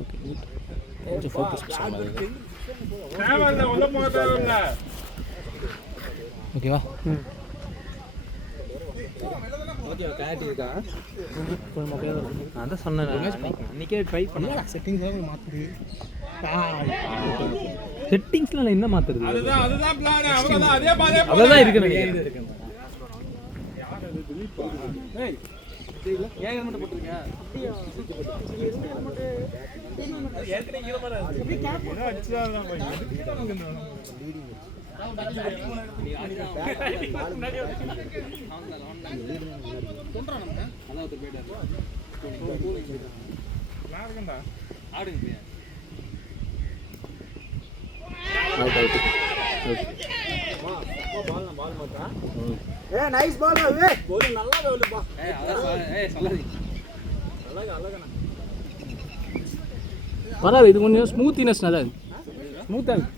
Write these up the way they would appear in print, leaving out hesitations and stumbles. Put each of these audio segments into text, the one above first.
Okay good. கொஞ்சம் focus பண்ணுங்க. ஓகேவா? ஓகே கிளாரிட்டி இருக்கா? கொஞ்சம் மொக்கையாக இருக்கு. நான் தான் சொன்னேன் அன்றைக்கே ட்ரை பண்ணேன். செட்டிங்ஸ்லாம் மாற்றுது. செட்டிங்ஸ்லாம் என்ன மாற்றுறது? அதுதான் பிளான். அவ்வளவுதான். அதே பாதே அவ்வளோதான் இருக்கு நினைக்கிறேன். ஏன் ஹெல்மெட் போட்டுருக்க? ஏற்கனவே கீழ மாற அடிச்சா பரவாயில்ல, இது கொஞ்சம் ஸ்மூத்தினஸ் நல்லா இருக்கு. ஸ்மூத்தாக இருக்கு.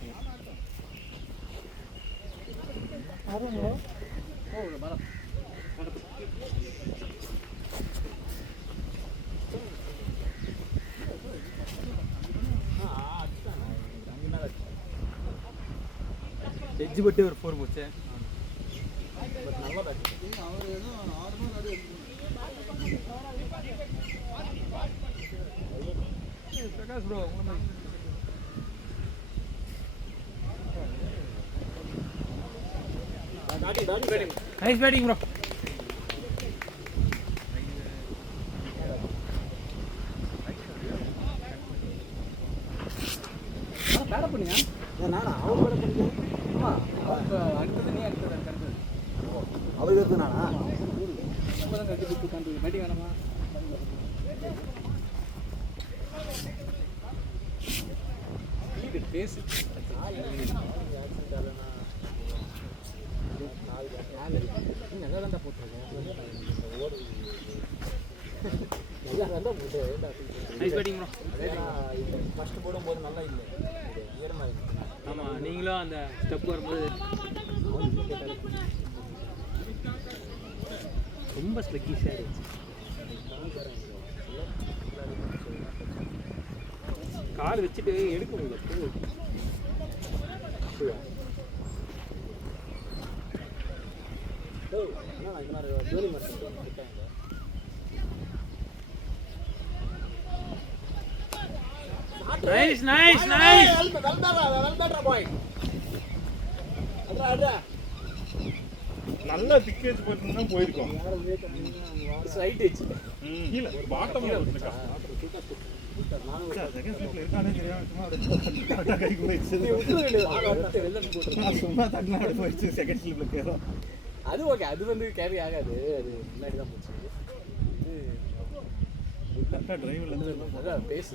எஜ்ஜு பட்டு ஒரு 4 போச்சு. Prakash bro nice batting bro. பேட பண்ணுங்க. நானா அவர் பேட பண்ணுறேன். அடுத்தது நீ அடுத்தது அவருக்கு எடுத்து நானா பேட்டிங் வேணாமா? பேசு நல்லா தான் போட்டுருக்கேன். Nice batting bro. ஃபஸ்ட்டு போடும்போது நல்லா இல்லை, ஈரமாக இருக்கு. ஆமாம், நீங்களும் அந்த ஸ்டெப் வரும்போது ரொம்ப ஸ்லக்கிஷாக இருந்துச்சு. கால் வச்சுட்டு எடுக்க முடியல. Nice nice nice. நல்லா திக்கேஜ் போட்டுனா போயிருக்கோம். ரைட் எட்ஜ் கீழ பாட்டம்ல வந்துட்டா. செகண்ட் ஸ்லிப்ல இருக்கானே தெரியாம சும்மா அப்படியே கைக்கு போயிடுச்சு. சும்மா தட்டினா அப்படியே போயிடுச்சு. செகண்ட் ஸ்லிப்ல கேறோம். அது ஓகே, அது வந்து கேரி ஆகாது. அது முன்னாடி தான் போச்சு. இது கரெக்டா டிரைவர்ல இருந்து அதான் பேசு.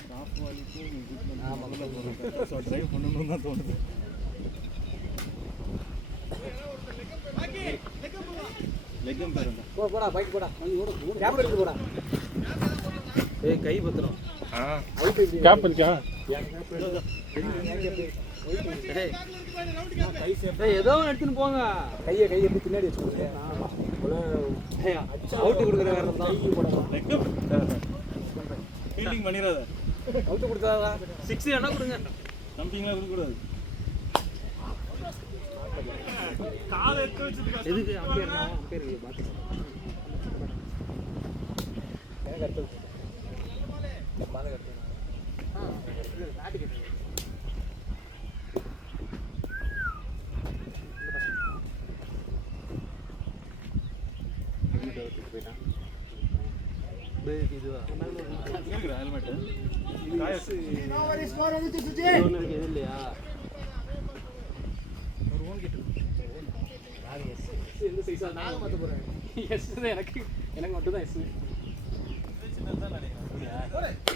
ஸ்டாப் வாலிக்கு ஆமா சோ டிரைவ் பண்ணனும் தான் தோணுது. லெக்கம் பாருங்க. போடா பைக் போடா. கேப் எடுத்து போடா. ஏய் கை பத்திரம். கேப் இருக்கா? ஏதோ எடுத்துன்னு போங்க. கையை எப்படி பின்னாடி வச்சுக்கோங்க. அவுட்டு கொடுக்குற வேற தான். லெக்கம் ஃபீலிங் பண்ணிராத. அவுட்டு கொடுத்தாதா 6 என்ன கொடுங்க. சம்திங்லாம் கொடுக்க கூடாது. கால எடுத்து வச்சிட்டு எதுக்கு அம்பேர் பாத்து. எனக்கு அடுத்து பால கட்டு. நாட்டுக்கு இதுவா கேக்குற ஹெல்மெட் இது இல்லையா? ஒரு ஓன் கிட்ட எந்த சைஸா நான் மாத்த போறேன். எஸ் எனக்கு மட்டும் தான் எஸ்.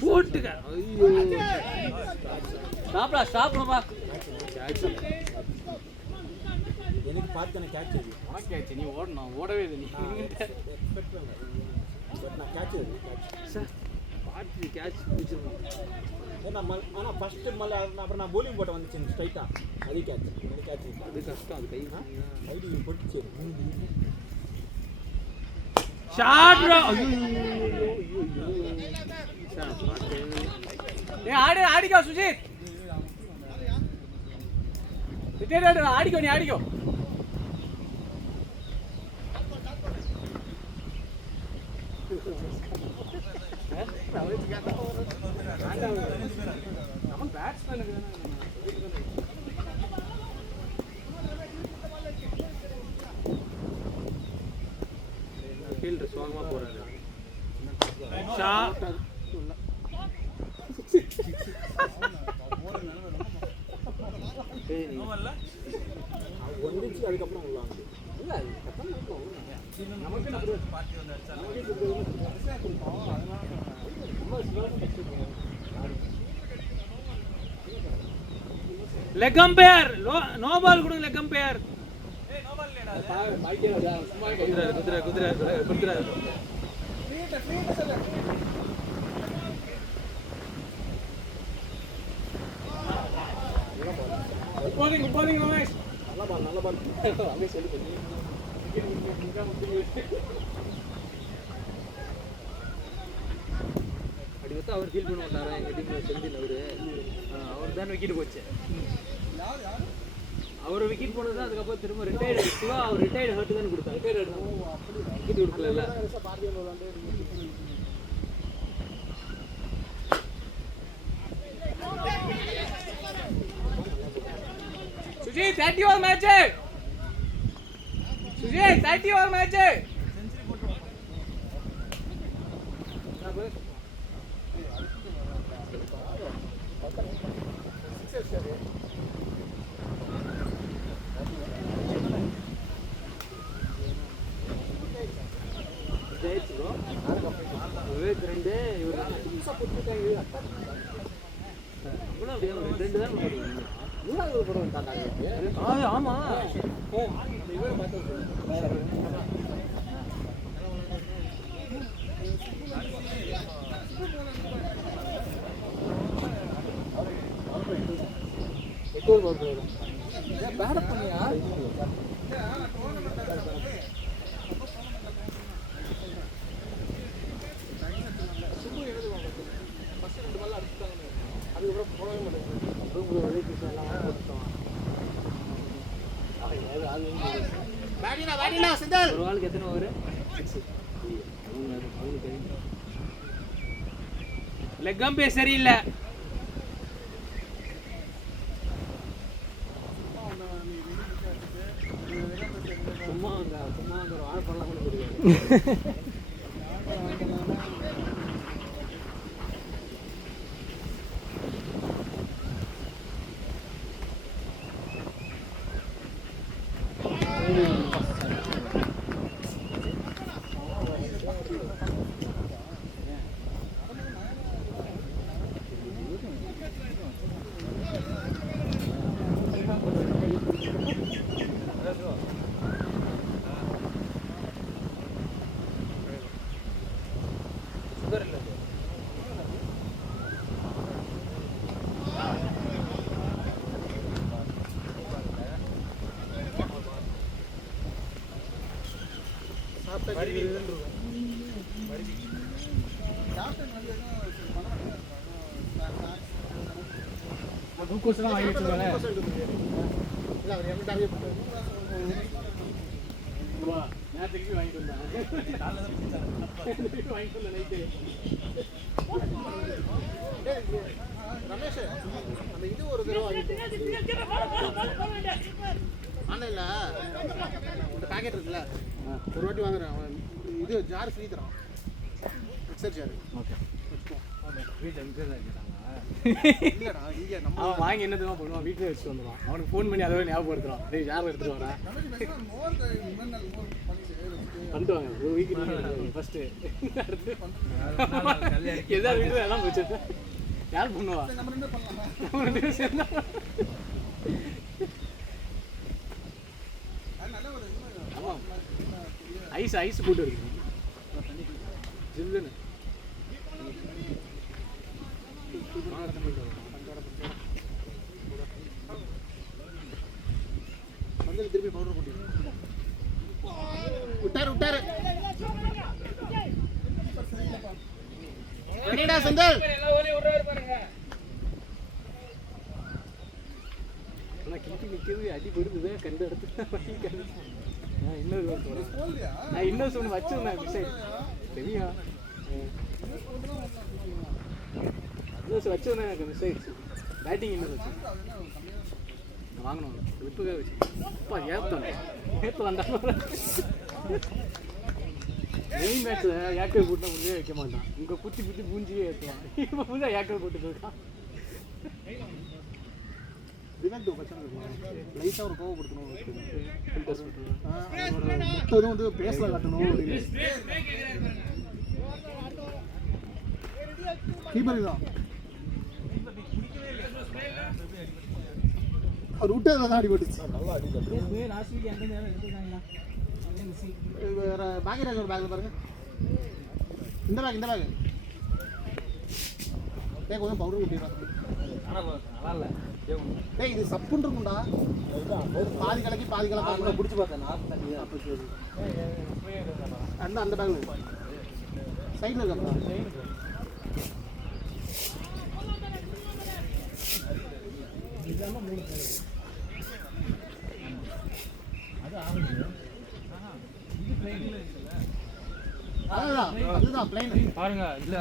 போட்டுக்க. ஐயோ ஸ்டாப்டா எனக்கு பார்த்தன கேட்ச் இது. உனக்கு கேட்ச் நீ ஓடணும். ஓடவே இல்லை நீ. எக்ஸ்பெக்ட் பண்ணல. பட் நான் கேட்ச் இது. சார் பாட்டு கேட்ச் பிடிச்சிருக்கோம். ஏன்னா ஆனால் ஃபஸ்ட்டு அப்புறம் நான் போலிங் போட்ட வந்துச்சு ஸ்ட்ரைட்டாக. அதே கேட்ச். எனக்கு கேட்ச் அது கஷ்டம். அது ஐடி போட்டுச்சு. Shot bro. ஆடிக்கோ சுஜித், ஆடிக்கோ, நீ ஆடிக்கோ. ஃபீல்டு சோகமா போறாரு. வந்துச்சு அதுக்கப்புறம் உள்ள வந்து இல்லை லெக் அம்பையர், நோ பால் கொடுங்க. லெக் அம்பையர் குதிரை குதிரை குதிரை. நல்ல பால் அப்படியே சொல்லி அப்படி வச்சா அவர் ஃபீல் பண்ண மாட்டாரா? எங்கள் டீமில் செந்தில் அவர் தான் விக்கெட் போச்சு. அவர் விக்கெட் போனது தான். அதுக்கப்புறம் திரும்ப ரிட்டையர்டு சிவா, அவர் ரிட்டையர்டு ஹர்ட் தான் கொடுத்தாரு. விக்கெட் கொடுக்கல. Sujith 30 over match. Sujith 30 over match. ஆமா பேட் பண்ணியா அதுக்கப்புறம் போகவே மாட்டேன். ஒரு ஆளுக்கு எத்தனை ஓவர்? லெக் அம்பையர் சரியில்லை. சும்மா வந்து ஒரு வாழைப்பழம் கூட கொடுக்காது. குளுக்கோஸ்லாம் வாங்கி வச்சுருவாங்க. இல்லை அவர் எல்லாமே நேரத்துக்கு வாங்கிட்டு வந்தாங்க. வாங்கிட்டு வந்த நைட்டு ரமேஷ் அந்த இது ஒரு தடவை ஆன்லைனில் இந்த பேக்கெட் இருக்குல்ல, ஒரு வாட்டி வாங்குறேன். இது ஜார் ஃப்ரீ தரான், மிக்சர் ஜார். ஓகே இல்லைடா இங்கே நம்ம அவன் வாங்கி என்ன தான் பண்ணுவான், வீட்டில் வச்சுட்டு வந்துடுவான். அவனுக்கு ஃபோன் பண்ணி அதை ஞாபகப்படுத்துறான். டேய் யாரும் எடுத்துட்டு வரா பண்ணிட்டு வாங்க. ஒரு வீக்கு ஃபர்ஸ்ட்டு எதாவது வீட்டில் எல்லாம் வச்சுட்டு யார் பண்ணுவா? நம்ம 2 பேரும் சேர்ந்தா ஆமாம். ஐஸ் போட்டு இருக்கு ஜில்லுன்னு. வந்து திருப்பி பவுடர் போட்டு விட்டாரு. சரிடா செந்தில். ஆனால் கிட்டி நிற்கிறது அடி படுது கண்டு இடத்துல இன்னொரு நான் இன்னொரு ஒன்று வச்சிருந்தேன் மிஸ்ஸை தெரியா இன்னொரு வச்சிருந்தேன் எனக்கு மிஸ் ஆயிடுச்சு பேட்டிங் இன்னொரு வச்சு நான் வாங்கணும் விப்புக்காக வச்சு அப்பா ஏற்ற வந்தாலும் மெயின் மேட்ச்சில் ஏக்கர் போட்டால் முன்னே வைக்க மாட்டான் இங்கே குத்தி குத்தி பூஞ்சியே ஏற்றுவான் இப்போ பூஞ்சா ஏக்கர் போட்டுட்டு இருக்கான் லைட்டாக ஒரு கோவப்படுத்தணும் முத்ததும் வந்து பேசல காட்டணும் அப்படின்னு கீப்பர் தான் அவர் விட்டு தான் அடிபட்டுச்சு நல்லா அடிபட்டு லாஸ்ட் வீக் எந்த நேரம் எடுத்துருக்காங்களா வேறு பேக்கேஜ் ஒரு பேக்கில் பாருங்க இந்த பேக் கொஞ்சம் பவுடர் ஊட்டிடுறாங்க நல்லா இல்லை டேய் இது சப்புன்னு இருக்கும்டா பாதி கலக்கி பாதி கலக்கி பிடிச்சி பார்த்தேன் நார்த்து தண்ணி அந்த பேக் சைடில் இருக்கா அதுதான் பிளைன் பாருங்க இல்லை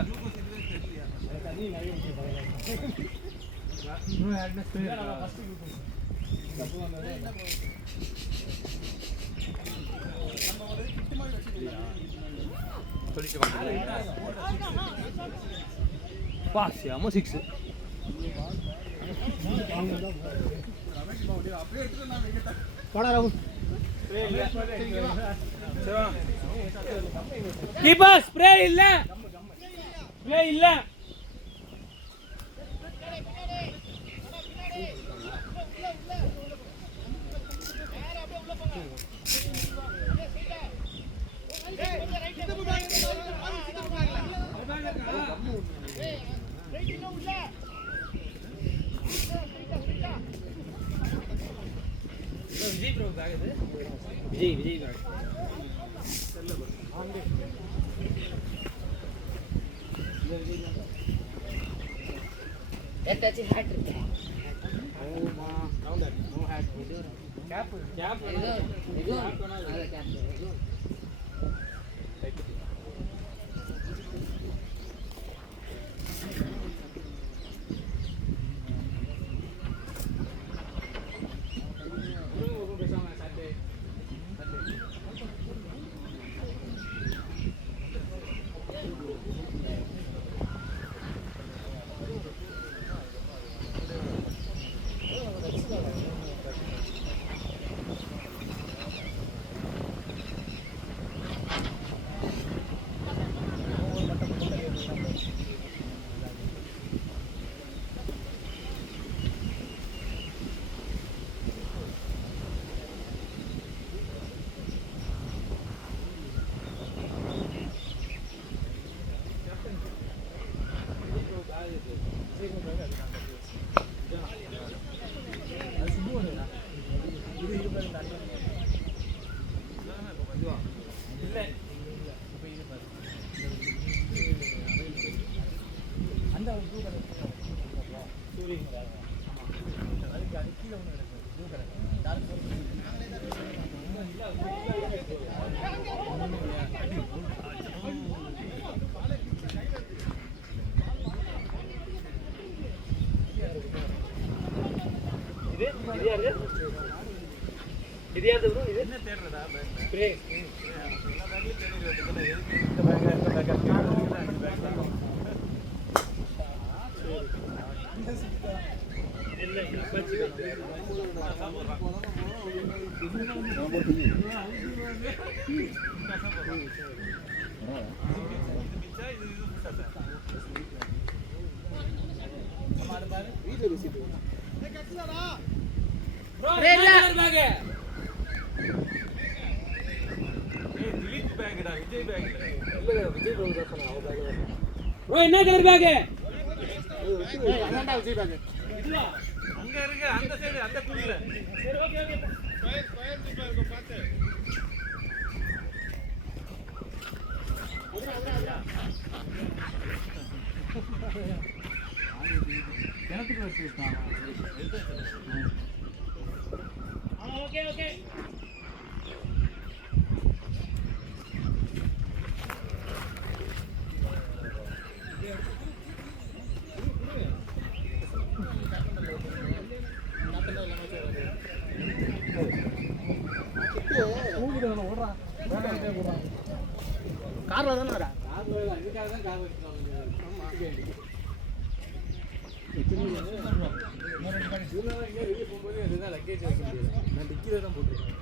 செம 6 போடா ராகுல் கீப்பர் ஸ்ப்ரே இல்ல விஜய் என்ன கலர் பேக் அதான்டா விஜய் பேக் அங்க இருக்கு அந்த சைடு அந்த குழியில சரி ஓகே ஓகே ஃபயர் ஜீப்பா இருக்கு பாத்து கிணத்துக்கு வச்சு விட்டான். காரில் தானே வரா? இதுக்காக தான் கார் வச்சுருக்காங்க. எங்கே வெளியே போகும்போது அதுதான் லக்கேஜ் வைக்க முடியாது. நான் டிக்கியில் தான் போட்டுருக்கேன்.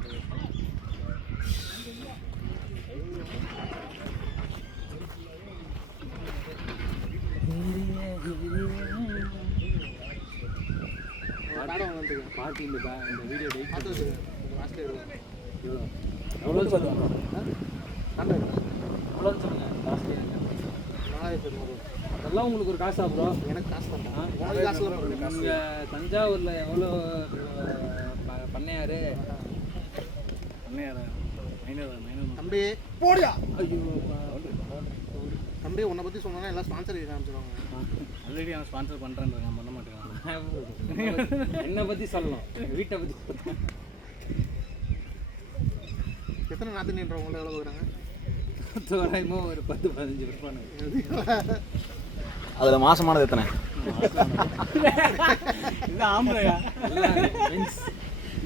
பாட்டு இல்லைப்பா, இந்த வீடியோ டேட் எவ்வளோ சொல்லுவாங்க? எவ்வளோன்னு சொல்லுங்க. அதெல்லாம் உங்களுக்கு ஒரு காசா ப்ரோ? எனக்கு காசு தான். இங்கே தஞ்சாவூரில் எவ்வளோ பண்ணையாரு? பண்ணையாரா? தம்பி போடியா. ஐயோ தம்பி உன்னை பற்றி சொன்னா எல்லாம் ஸ்பான்சர் காமிச்சிருவாங்க. ஆல்ரெடி அவன் ஸ்பான்சர் பண்ணுறேன், நான் பண்ண மாட்டேங்கிறான். என்னை பற்றி சொல்லலாம், வீட்டை பற்றி. எத்தனை நாற்று நின்றவங்கள எவ்வளோ வைக்கிறாங்க? தோராயமாக ஒரு 10-15 விற்பானு. அதில் மாசமானது எத்தனை? இது ஆம்பளையா?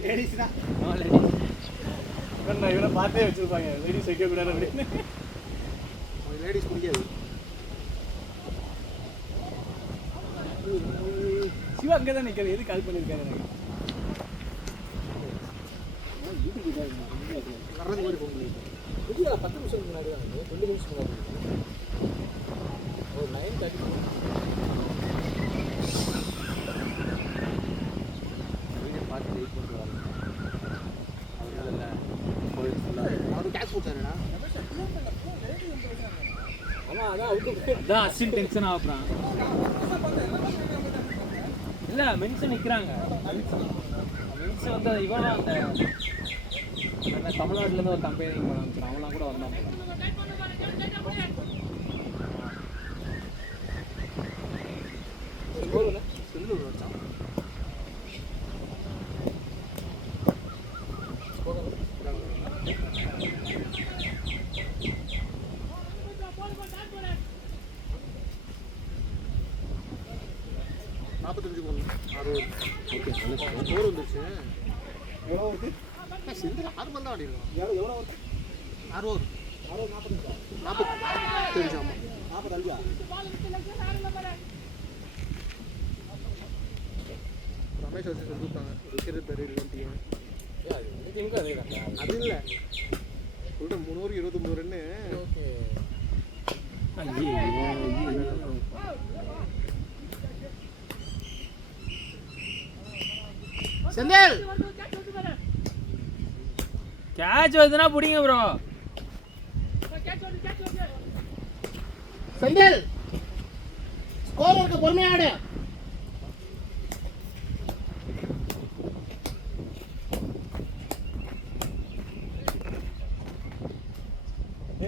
லேடிஸ் தான். இவனை பார்த்தே வச்சுருப்பாங்க, லேடிஸ் வைக்கக்கூடாது அப்படின்னு. லேடிஸ் பிடிக்காது. சிவா அங்கே தான் நிற்கிறது, எது கால் பண்ணியிருக்காரு? வர்றது மாதிரி போக முடியாது. 10 நிமிஷம் முன்னாடி தான் 20 நிமிஷம் முன்னாடி ஒரு 9:30 பார்த்து வெயிட் பண்ணிட்டு வரலாம். அவர் கேஷ் கொடுத்தாருடா. ஆமாம், அதான் அசின் டென்ஷன் ஆகுறான். இல்லை மென்ஷன் நிற்கிறாங்க. மென்ஷன் வந்து இவன் அந்த தமிழ்நாட்டிலேருந்து ஒரு கம்பெனி போனான், அவனா கூட வந்தான். செல்லூர் வச்சான். ஓகே, ஸ்கோர் வந்துருச்சு. எவ்வளோ வருது? செந்தில் 6 பந்து ஆடி இருக்கும். எவ்வளோ வருது? 6 ஓவர். 40 தெரிஞ்சு. ஆமாம் 45. ரமேஷ் வச்சு சொல்லிவிட்டாங்க விற்கிறது தெரியல. அது இல்லை சொல்லிட்டு 3 over 29 run. Okay Senthil catch வருதுன்னா பிடிங்க ப்ரோ. செந்தில் ஸ்கோர் இருக்க பொறுமையாடு.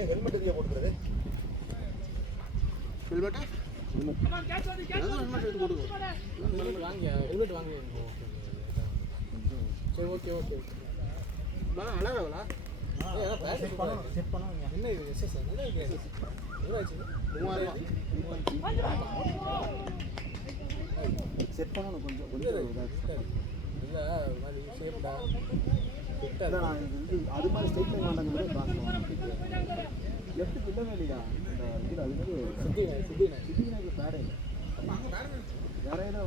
ஹெல்மெட் எதுக்கு போட்டுக்கிறது? ஹெல்மெட்டா? ஹெல்மெட் எடுத்து போட்டுக்கோ. ஹெல்மெட் வாங்கியா? ஹெல்மெட் வாங்கி. சரி ஓகே ஓகே. அழகாவலா செட் பண்ணுவாங்க. என்ன இது எஸ்எஸ்? என்ன இது எஸ்எஸ்? எவ்வளோ ஆச்சு? 3000 செட் பண்ணணும். கொஞ்சம் இல்லை ஒரு மாதிரி ஷேப்டா இல்லை. நான் இது அது மாதிரி ஸ்ட்ரைட் லைன் வாண்டாங்க காசு லெஃப்ட்டுக்கு இல்லவே இல்லையா? இந்த இதில் அது மாதிரி சித்தினாக்கு பேரே இல்லை. வேற ஏதோ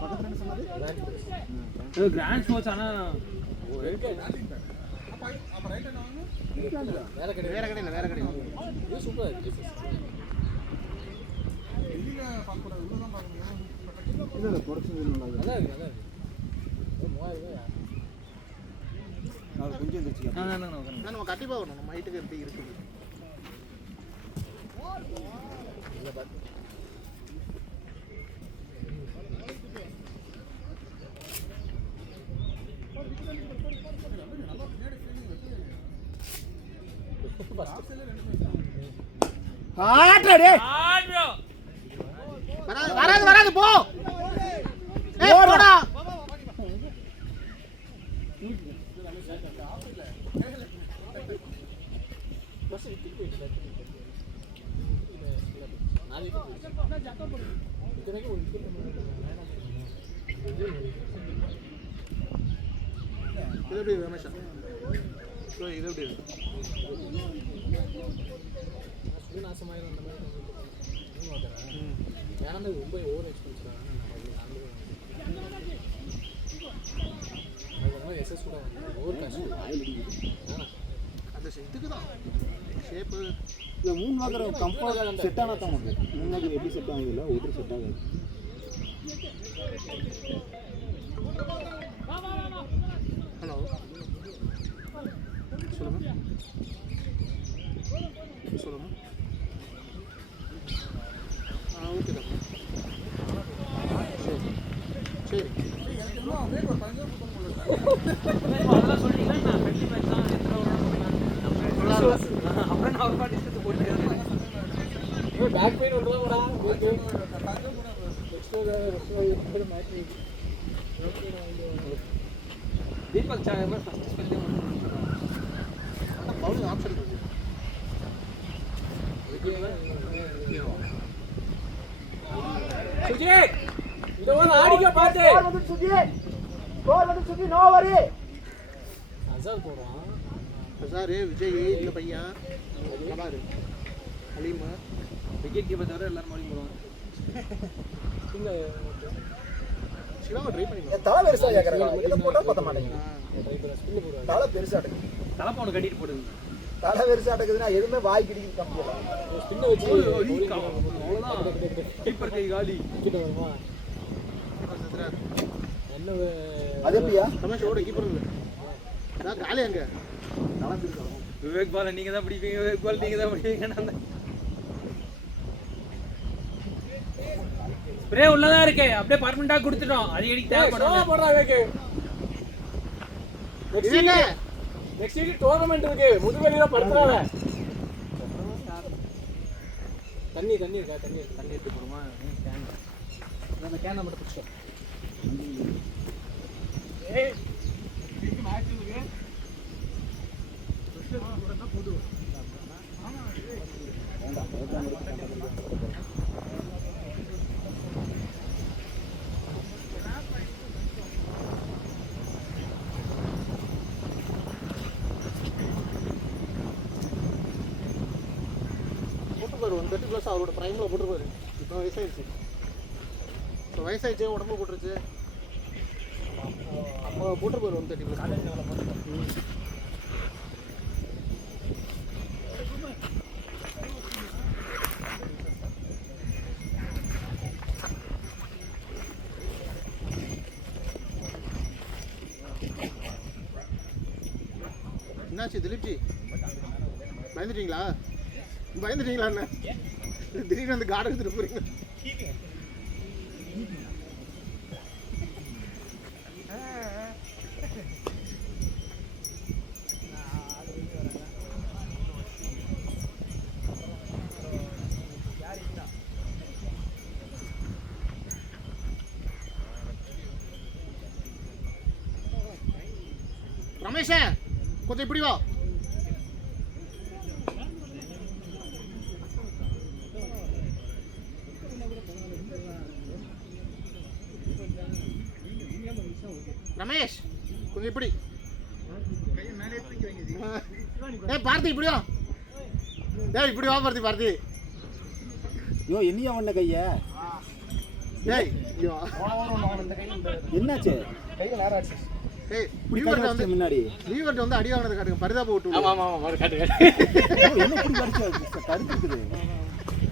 பக்கத்தில் என்ன சொன்னது? Grand sports. ஆனால் வேற கடையில் இது சூப்பராக இருக்குது. இல்லை ப்ரொடக்ஷன் நல்லா இருக்கு. 3000 நாலு கொஞ்சம் இருந்துச்சு. நம்ம கண்டிப்பாக வரணும். நம்ம ஹைட்டுக்கு எப்படி இருக்குது? இல்லை பார்த்து ஆட்ரா டே. வராது போ. ஏய் போடா. இது எப்படி ரமேஷா? இது எப்படி நாசமாயிரும் அந்த மாதிரி வேணாம் ரொம்ப ஓவர் எக்ஸ்பென்சிவ் எஸ்எஸ் கூட ஓவர் காஸ்ட் அந்த இதுக்கு தான் ஷேப்பு இல்லை 3 வாங்குற கம்ஃபர்ட் செட் ஆனால் தான் உண்டு. 3 வாங்குற எப்படி செட் ஆகுதில்ல ஒவ்வொரு செட் ஆகாது. ஹலோ சொல்லுங்க ஓகே தான் சரி அதெல்லாம் சொல்லிட்டீங்கன்னா நான் 20 மேட்ச் தான் எத்தனை அப்புறம் நான் ஒரு பாட்டு இஷ்டத்துக்கு போட்டு பேக் பெயின் வருதா தீபக் சாகர் ஃபர்ஸ்ட் ஸ்பெல்லே பவுலிங் ஆப்ஷன் இருக்கு. சுஜி இத வந்து ஆடிக்க பாத்து சுஜி நோ வரி அசால் போறான் சார் விஜய் இந்த பையன் கபாரு அலீமா விக்கெட் கீப்பர் தவிர எல்லாரும் மோடி போடுவாங்க. இங்க சிவாவை ட்ரை பண்ணி தலை பெருசா கேக்குறாங்க. இத போட்டா பத்த மாட்டேங்குது. தலை பெருசா அடக்கு. தலை பவுன் கட்டிட்டு போடுங்க. தலை பெருசா அடக்குதுன்னா எதுவுமே வாய் கிடிக்கு கம்மியா. ஸ்பின்ன வச்சு அவ்வளவுதான் கீப்பர் கை காலி கிட்ட வருமா என்ன அது எப்படியா? ரமேஷ் ஓட கீப்பர் இல்ல நான் காலி அங்க விவேக் பால் நீங்க தான் பிடிப்பீங்க, விவேக் பால் நீங்க தான் பிடிப்பீங்க. ஸ்ப்ரே உள்ளதா இருக்கு, அப்படியே பர்மனண்டா கொடுத்துட்டோம். அது எடிக்கு தேவைப்படும். போடுறா வேக்கு நெக்ஸ்ட் வீக் டோர்னமெண்ட் இருக்கு, முதுவெளியில படுத்துறாங்க. தண்ணி இருக்கா? தண்ணி எடுத்து போடுமா? அந்த கேனை மட்டும் பிடிச்சோம். ஏய் இதுக்கு மேட்ச் இருக்கு. போட்டுப்பாரு 130+ அவரோட பிரைம்ல போட்டுருப்பாரு. இப்போ வயசாயிடுச்சு, இப்போ வயசாயிடுச்சு, உடம்பு போட்டுருச்சு. அப்போ போட்டுருப்பாரு 130+. என்னாச்சு திலீப்ஜி, பயந்துட்டீங்களா என்ன திடீர்னு வந்து கார்டு எடுத்துட்டு போறீங்க? ரமேஷ் கொஞ்சம் இப்படி வா. ரமேஷ் கொஞ்சம் இப்படி. ஏய் பார்த்தி இப்படி வா. டேய் இப்படி வா பார்த்தி. யோ என்னையா வண்ண கைய? டேய் இங்க வா. என்னாச்சு? கையில நேரா ஆச்சு. டேய் லீவர் வந்து முன்னாடி லீவர்ட்ட வந்து அடி வாங்குனது காட்டுங்க, பரிதாப விட்டு. ஆமா காட்டு என்ன இப்படி கடிச்சு கருத்து இருக்குது.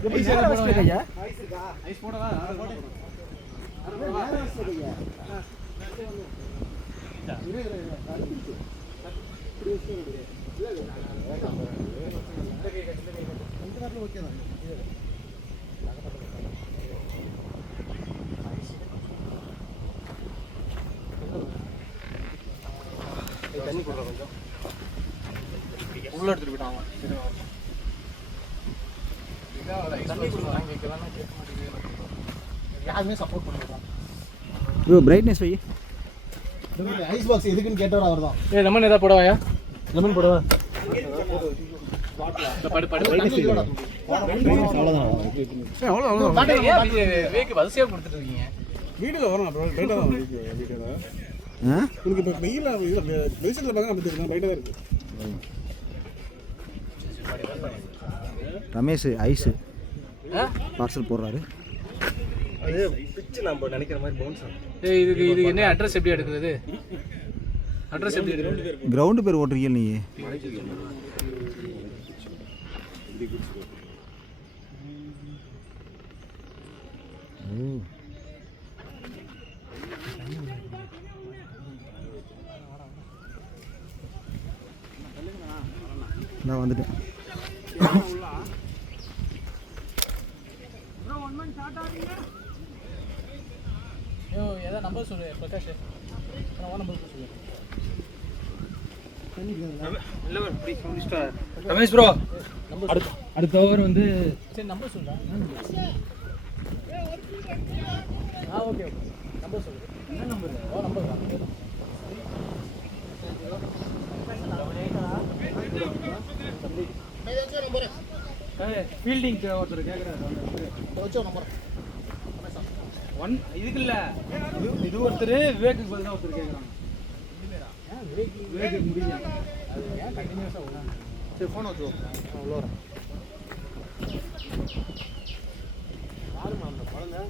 எப்படி சேர போறோம் கையா? ஐஸ் இருக்கா? ஐஸ் போடவா? தண்ணி போடுற கொஞ்சம் உள்ள எடுத்துட்டு போயிட்டாங்க. தண்ணி கொடுங்க, கேட்க மாட்டேங்குது. யாருமே சப்போர்ட் பண்ணுறாங்க. ப்ரோ பிரைட்னஸ் வை. ஐஸ் பாக்ஸ் எதுக்குன்னு கேட்டவர் அவர் தான். ஏ லெமன் ஏதாவது போடவாயா? லெமன் போடவா? படு படு அவ்வளோதான். வேக்கு வரிசையாக கொடுத்துட்டு இருக்கீங்க. வீடியோவில் வரணும் ப்ரோ, ரைட்டாக தான் வீடியோவில். உங்களுக்கு இப்போ வெயிலில் வெளிச்சத்தில் பார்க்க அப்படி ரைட்டாக தான் இருக்குது. ரமேஷ் ஐஸு பார்சல் போடுறாரு. அது பிச்சு நம்ம நினைக்கிற மாதிரி பவுன்ஸ் ஆகும். ஏய் இது என்ன அட்ரஸ் எப்படி எடுக்கிறது? அட்ரஸ் எப்படி எடுக்கிறது? கிரவுண்டு பேர் ஓட்டுறீங்க நீ. நான் வந்துட்டேன். ஐயோ ஏதாவது நம்பர் சொல்லு பிரகாஷ். நம்பர் சொல்லு. ரமேஷ் ப்ரோ அடுத்த ஓவர் வந்து சரி நம்பர் சொல்லுடா. ஓகே ஓகே நம்பர் சொல்லு. என்ன நம்பர்? நம்பர் தான். ஃபீல்டிங் ஒருத்தர் கேட்குறாரு. இதுக்கு இல்லை, இது ஒருத்தர் விவேக்கு பதிலாக ஒருத்தர் கேட்குறாங்க. விவேக்கு முடியல. அது ஏன் கண்டினியூஸாக விடா? சரி ஃபோன் வச்சு அவ்வளோ வரும். யாருமா அந்த குழந்தை?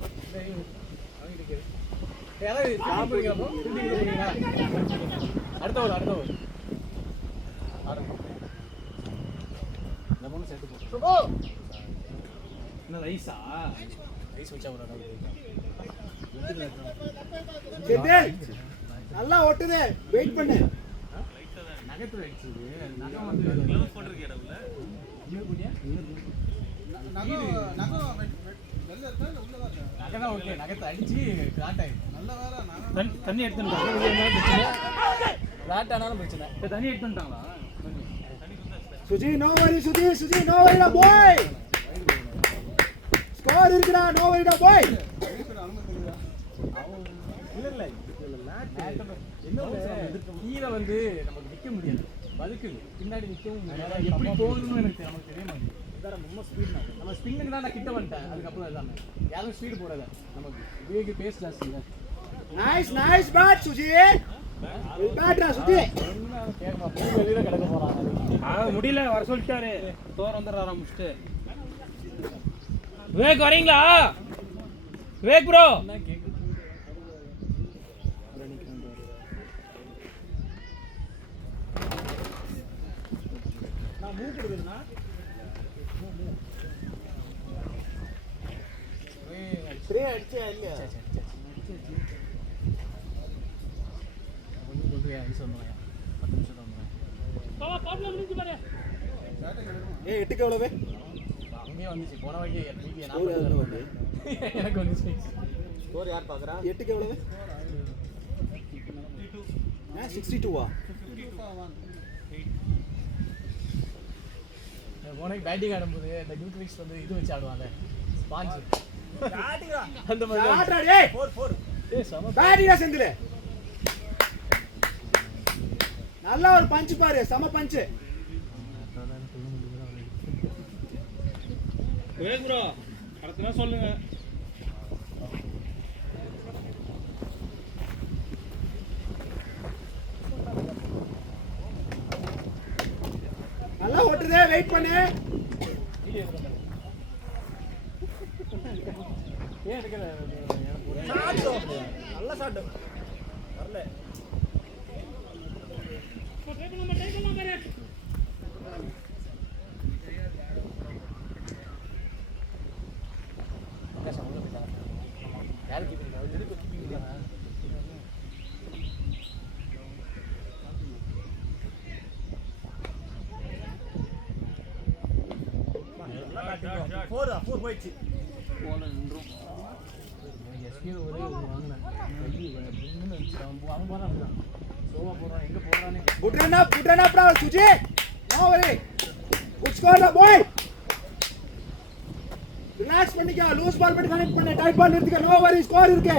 அடுத்த ஒரு லெமன் சேர்த்து போ. என்ன ரைஸா? ரைஸ் வச்சா ஒரு நல்லா ஓட்டுதே, வெயிட் பண்ணு. நகத்துல அடிச்சது நகம் வந்து நகம் ஓகே நகத்தை அடிச்சு கிளாட் ஆயிடுச்சு. நல்ல வேலை தண்ணி எடுத்துட்டாங்க. கிளாட் ஆனாலும் பிரச்சனை. தண்ணி எடுத்துட்டாங்களா? Suji no worry, Suji no வரிடா பாய். ஸ்கோர் இருக்குடா, நோ வரிடா பாய். இல்ல கீழே வந்து நமக்கு நிற்க முடியாது, பதுக்குது பின்னாடி நிற்கவும் முடியாது. எப்படி போகணும்னு எனக்கு நமக்கு தெரிய மாட்டேங்குது. இதான் ரொம்ப ஸ்பீட் நம்ம ஸ்பின்னுக்கு தான் நான் கிட்ட வந்துட்டேன். அதுக்கப்புறம் எல்லாமே யாரும் ஸ்பீடு போடல. நமக்கு வேகு பேஸ் ஜாஸ்தி. Nice bat Suji. பேட்ரா சுஜி. கேட்கமா புது வெளியில கிடக்க போறாங்க. முடியல வர சொல்லிட்டாரு. தோற வந்துடுறாரா முடிச்சுட்டு. விவேக் வரீங்களா? விவேக் ப்ரோ என்ன கேட்குது? நான் மூவ் கொடுக்குறேன்னா ஸ்ப்ரே அடிச்சா இல்லையா? கொஞ்சம் கொண்டு ஐஸ் வந்துடுறேன். 10 நிமிஷம் வந்துடுறேன். ஏய் 8க்கு எவ்வளவு? அங்கேயே வந்துச்சு போன வாட்டி எனக்கு வந்துச்சு. ஸ்கோர் யார் பார்க்குறா? 8க்கு எவ்வளவு? 62வா? போனக்கு பேட்டிங் ஆடும்போது இந்த நியூட்ரிக்ஸ் வந்து இது வச்சு ஆடுவாங்க ஸ்பாஞ்ச் அந்த மாதிரி ஆட்ரா டேய் 4 ஏய் சம பேட்டிங்கா செந்தில. நல்ல ஒரு பஞ்ச் பாரு, சம பஞ்ச். விவேக் ப்ரோ அடுத்தனா சொல்லுங்க. நல்லா ஓட்டுதே, வெயிட் பண்ணு. ஏன் எடுக்கல? நல்ல ஷாட் வரல. யாரு கீப்பிங்? அவர் எதுக்கு கீப்பிங் இல்ல? ஃபோர் போயிடுச்சு. போல நின்றும் எஸ்பி ஒரே ஒரு வாங்கினேன். அவன் போறான் சோவா போறான். எங்க போறானே Good run up, bro, Suji. No worry. Good score, boy. Relax பண்ணிக்க, லூஸ் பால் மட்டும் கனெக்ட் பண்ணு, டைட் பால் நிறுத்திக்க, நோ வரி, ஸ்கோர் இருக்கு.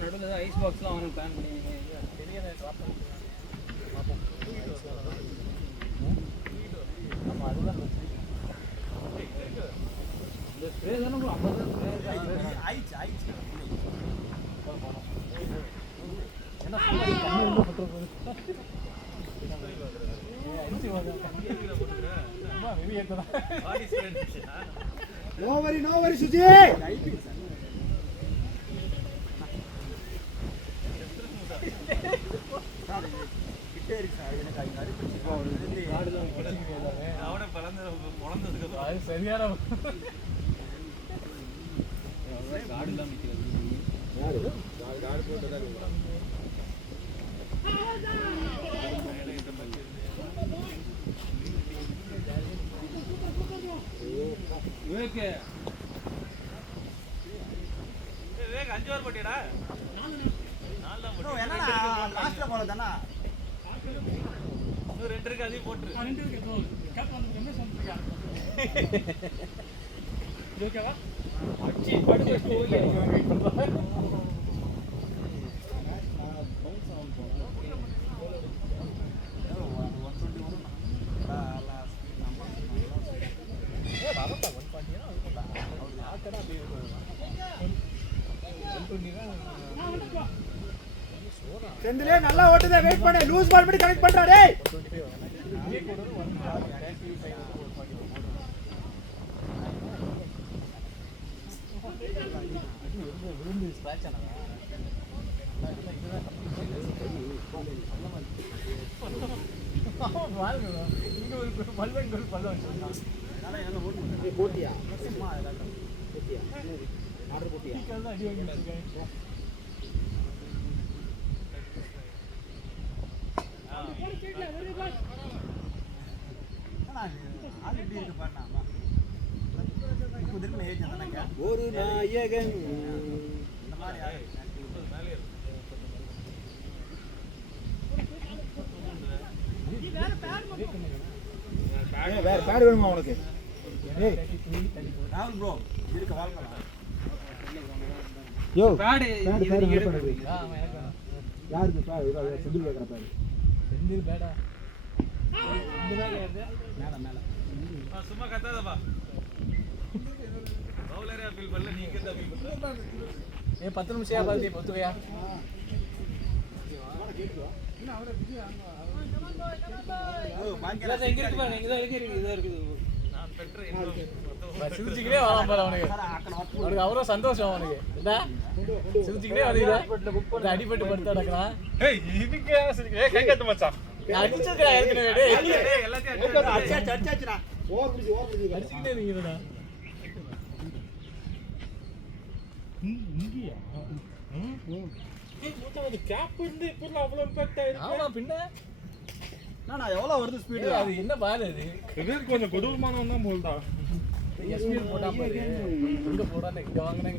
நடுவில் ஐஸ் பாக்ஸ்லாம் அவனுக்கு பிளான் பண்ணி பெரிய ட்ராப் பண்ணி பார்ப்போம். நம்ம அதுதான் இந்த ஸ்ப்ரே தானே ப்ரோ, 50 ஸ்ப்ரே ஆயிடுச்சு. என்ன தண்ணி ரொம்ப பட்டுறது நோ வரி சுஜி. சரியான காடுலாம் நிற்கிறது. விவேக் 5 ஓவர் போட்டியடா. 4 தான் போட்டு. என்னடா லாஸ்ட்ல போல தானா? இன்னும் 2 இருக்கு, அதையும் போட்டுரு. ஓகேவா? அச்சி படுக்க ஓகே. செந்திலே நல்லா ஓட்டுதே, வெயிட் பண்ணு, லூஸ் பால் மட்டும் கனெக்ட் பண்றா டேய். விழுந்து ஸ்கிராட்ச் ஆனதா? இங்க ஒரு பல்ல இங்க ஒரு பல்ல வச்சிருக்கான். போட்டியா சும்மா அதெல்லாம் போட்டியா ஆர்டர் போட்டியா அடி வாங்கி வச்சிருக்காங்க. ஒரு நாயகன் வேற பேர் வேணுமா உனக்கு? ராகுல் ப்ரோ இருக்க வாழ்க்கலாம். யோ பேட் யாருக்கு பேர்? செந்தில் கேக்குற பேர். செந்தில் பேடா. இந்த மேல சும்மா கத்தாதப்பா. பவுலரா ஃபீல் பண்ணல, நீங்க தான் ஃபீல் பண்ற. 10 நிமிஷம் பாதி பொத்துவையா. இல்ல எங்க இருக்கு பாருங்க, இங்க தான் இருக்குது. நான் பெற்ற இன்பம் சிரிச்சுக்கிட்டே வரான் பாரு அவனுக்கு. அவனுக்கு அவ்வளோ சந்தோஷம் அவனுக்கு. என்ன சிரிச்சுக்கிட்டே வருது. அடிபட்டு படுத்து நடக்கிறான். இதுக்கு சிரிக்கிறேன். கை கட்டு மச்சான். அடிச்சிருக்கா ஏற்கனவே. டேய் எல்லாத்தையும் அடிச்சாச்சுடா. ஓவர் முடிச்சு அடிச்சுக்கிட்டே இருக்கீங்கடா. ஆமா பின்ன நான் எவ்வளவு வருது ஸ்பீடு? அது என்ன பால் அது? கொஞ்சம் கொடூரமானவன் தான் போல் தான். எஸ்பிஎல் போட்டா பாரு. இங்க போடானே, இங்க வாங்கினேன்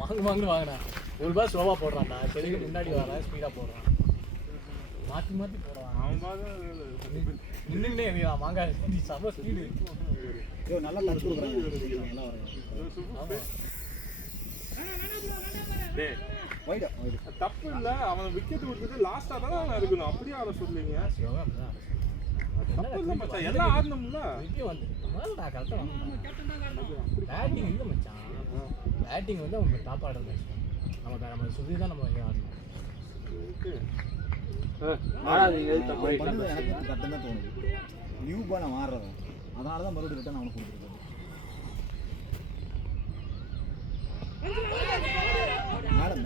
வாங்குன்னு வாங்கினேன். ஒரு பால் ஸ்லோவா போடுறான்டா. சரிக்கு முன்னாடி வரான், ஸ்பீடா போடுறான். மாத்தி போடுறான். நின்னுக்கிட்டே இருக்கான் மாங்காய். சம ஸ்பீடு. நல்லா டச் கொடுக்குறாங்க. நல்லா வராங்க. தப்பு இல்ல, அவன் விக்கெட் கொடுத்துட்டு லாஸ்டா தானே இருக்கணும். அப்படியே ஆட சொல்லுங்க. தப்பு இல்ல மச்சான், எல்லாம் ஆடணும்ல. நான் கரெக்டாக பேட்டிங் இல்லை மச்சான். பேட்டிங் வந்து அவங்க டாப் ஆர்டர் மேட்ச். நம்ம சுற்றி தான் நம்ம ஆடணும். எனக்கு கரெக்டாக தான் தோணுது. நியூ பால் மாறுறவன், அதனால தான் மறுபடியும் ரிட்டர்ன் அவனுக்கு கொடுத்துருக்காரு.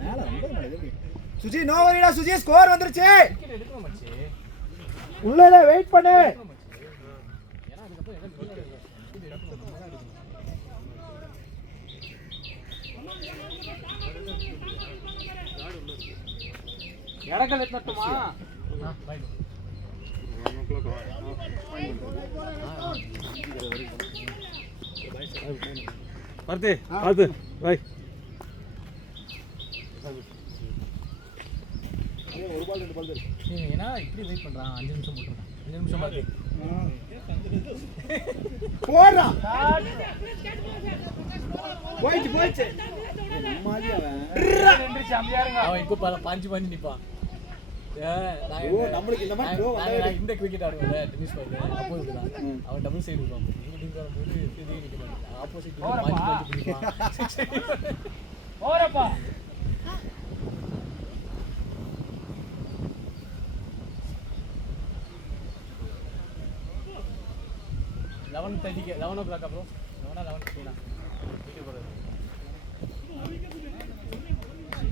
மேல ரொம்ப மேல. சுஜி நோ வரிடா சுஜி, ஸ்கோர் வந்துருச்சு. விக்கெட் எடுக்கணும் மச்சி. உள்ளே வெயிட் பண்ணு. ஏன்னா அதுக்கப்புறம் என்ன கோல் ஆடுறது? இடக்கல் எத்தட்டுமா பார்த்து பார்த்து பாய் ஒரு பால் 2 பால் தான் நீங்க ஏன்னா இப்படி வெயிட் பண்றான் 5 நிமிஷம் போட்டுருக்கான் 5 நிமிஷம் பாத்து போறா போயிச்சு மாதிரி அவன் எந்திரிச்சு அமைதியா இருங்க. அவன் இப்போ பாஞ்சு நிப்பான் நம்மளுக்கு இந்த மாதிரி நான் இந்த கிரிக்கெட் ஆடுவேன்ல டென்னிஸ் பால் அப்போது அவன் டபுள் சைடு இருப்பான் டீம் வரும்போது இதே நிக்க மாட்டான் ஆப்போசிட் பாஞ்சு பிடிப்பான் ஓரப்பா லெவன் ஓ கிளாக் அப்புறம் 11 வீட்டுக்கு போகிறது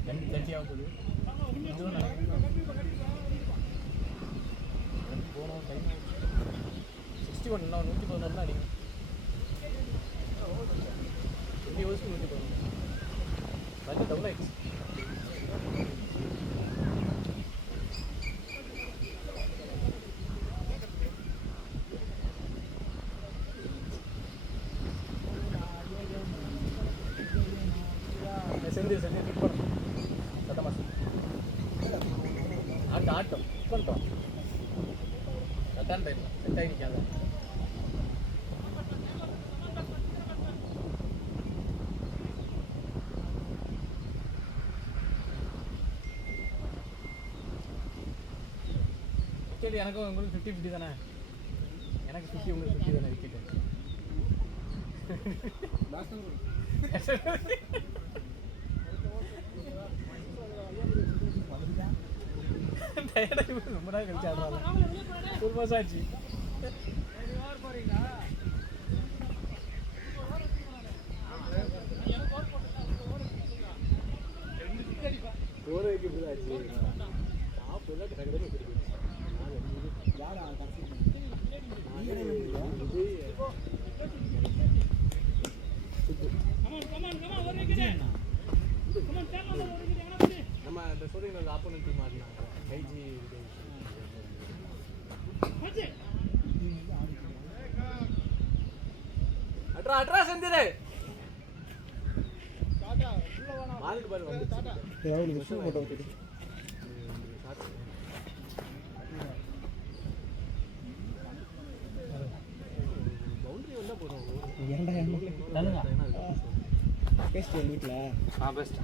10:30 ஆக போகுது போனோம் டைம் 61 இன்னும் 111 தான் அடிக்கும் 20 ஹவர்ஸ்க்கு 111 அது டவுன் ஆயிடுச்சு செஞ்சு ஃபிட் பண்ணணும் சட்டமாக ஆட்டம் ஃபிட் பண்ணிட்டோம் கரெக்டான டைம் செட் ஆகி நிற்காத விக்கெட் எனக்கும் உங்களுக்கு 50-50 தானே எனக்கு 50 உங்களுக்கு 50 தானே விக்கெட்டு ரொம்ப நாள் கழிச்சு ஆடுறாங்க ஒரு மாதம் ஆச்சு ஒரு வைக்க இப்படி ஆச்சு சாப்பிடலாம் கடற்கரை நம்ம இந்த சூரியன் ஆப்போனன்ட் டீம் ஆடினாங்க கைஜி அட்ரா செந்திரு மாலுக்கு பாரு வந்து பவுண்டரி வந்தா போதும் பேஸ்ட் வீட்டில் பெஸ்ட்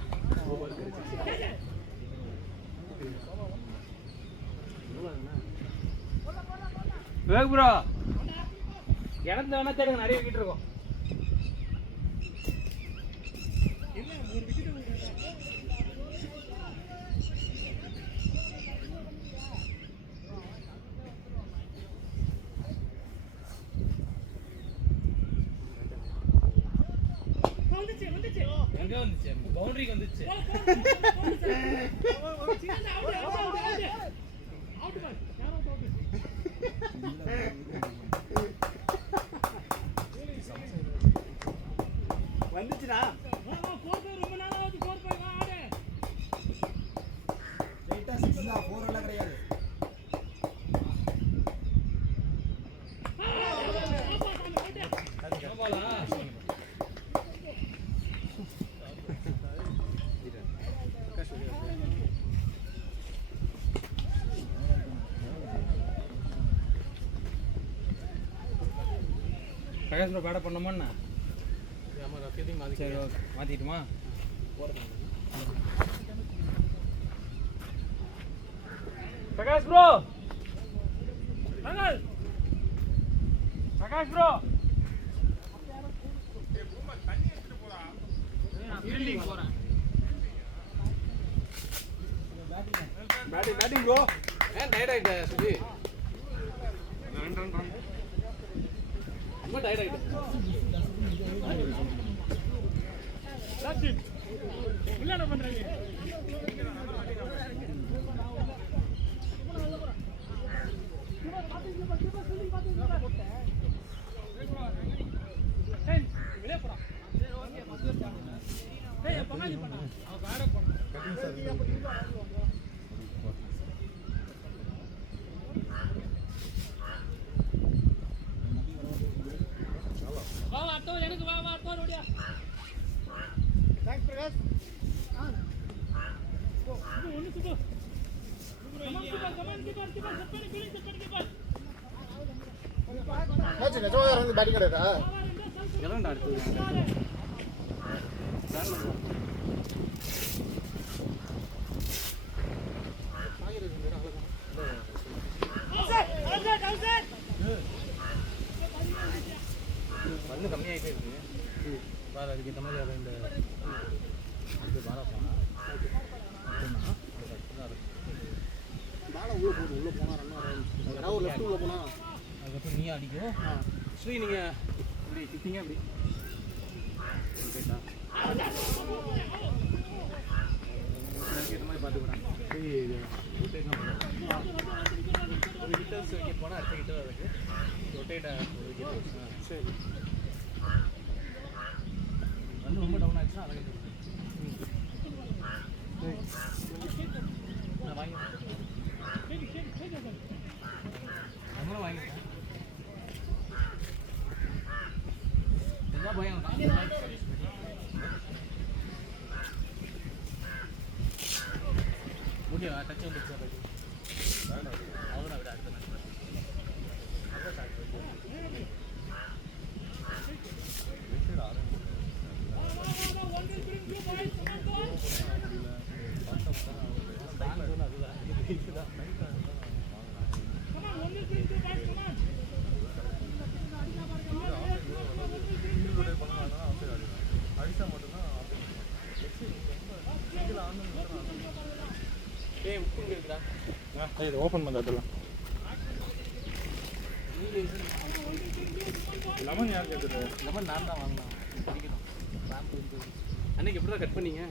விவேக் ப்ரோ இடத்துல வேணா தேடுங்க நிறைய விக்கெட் இருக்கும் எங்க வந்துச்சு பவுண்டரிக்கு வந்துச்சு வந்துச்சுடா ரொம்ப நாளாவது 4-5 ஆடு ரைட்டா 6 தான் 4 எல்லாம் கிடையாது பிரகாஷ் ப்ரோ பேட பண்ணோமாண்ணா ஆமாம் ரஃபீதிங் மாதிரி சரி ஓகே மாற்றிட்டுமா பிரகாஷ் ப்ரோ பிரகாஷ் ப்ரோ போகிறேன் பேட்டிங் ப்ரோ ஏன் டயர்ட் ஆகிட்ட சுஜி ரொம்ப டயர்ட் ஆகிட்டேன் என்ன பண்றீங்க வெளியே போறான் பங்காளி பண்ணா அவன் வேற பண்ண நிஜமாக இறங்கி பேட்டிங் கிடையாதா? இறண்டா அடுத்தது வந்து கம்மியாகிட்டே இருக்கு பாரு அதுக்கேற்ற மாதிரி அதை இந்த இது பாரா பாலை உள்ளே போனால் ரன் ஒரு லெஃப்ட் உள்ளே போனால் அதுக்கப்புறம் நீ அடிக்கும் ஸ்ரீ நீங்கள் இப்படி கிட்டிங்க அப்படி கேட்டா அதுக்கேற்ற மாதிரி பார்த்துக்கிறேன் ஸ்ரீ ரொட்டேட் ஒரு ஹிட்டர்ஸ் விக்கெட் போனால் அடுத்த ஹிட்டர் அதுக்கு ரொட்டேட் சரி வந்து ரொம்ப டவுன் ஆச்சுன்னா அதை நான் வாங்கிட்டேன் நம்மளும் வாங்கிட்டேன் என்ன பயம் முடியும் டச் வந்துச்சு அவ்வளோதான் விட அடுத்த மேட்ச் இது ஓப்பன் பண்ணுறதுலாம் லெமன் யார் கேட்டது? லெமன் நான் தான் வாங்கினேன் படிக்கணும் அன்னைக்கு எப்படி தான் கட் பண்ணீங்க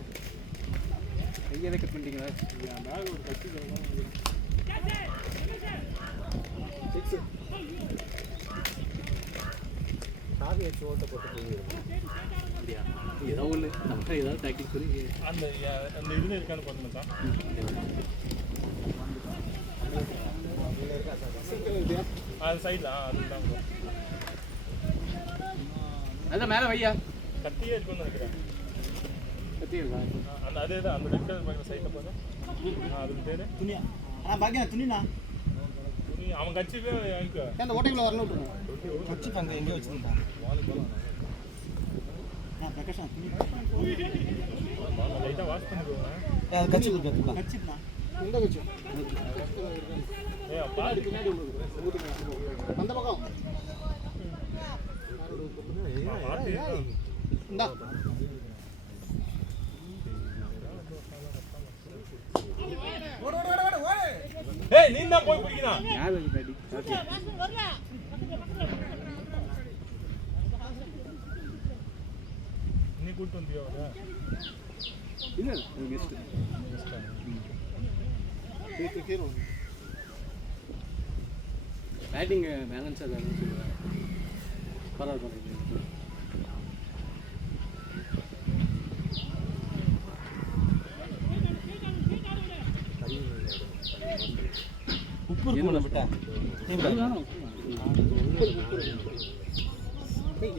கையாலே கட் பண்ணிட்டீங்களா பேக் ஒரு கட்சி காவி வச்சு ஓட்ட போட்டு போய் அப்படியா ஏதோ ஒன்று நம்ம ஏதாவது டாக்டிக் சொல்லி அந்த அந்த இதில் இருக்கான்னு பார்த்து தான் அது சைடில் அதுதான் அதான் மேலே வையா கத்தியே இருக்குன்னு நினைக்கிறேன். கத்தி இருக்கா அந்த அதே தான் அந்த ரெட் கலர் பார்க்குற சைடில் பார்த்து அதுக்கு பேர் துணியா பாக்கியா துணிண்ணா துணி அவன் கட்சிவே வாங்கிக்கோ. அந்த ஓட்டைக்குள்ள வரல விட்டுருங்க கட்சி பங்கு எங்கேயோ வச்சுருந்தான் பிரகாஷ் துணி லைட்டாக வாஷ் பண்ணிக்கோங்க. கட்சி கட்சிண்ணா எந்த கட்சி பாரு அந்த பக்கம் இந்தா ஏய் நீ தான் போய் பிடிக்கணும். யார் டாடி நீ கூட்டு வந்தியா அவரை? இல்லை கெஸ்ட் பேட்டிங் பேலன்ஸாக தான் சொல்லுவேன் பரவாயில்ல உப்பு இருக்கு விட்டா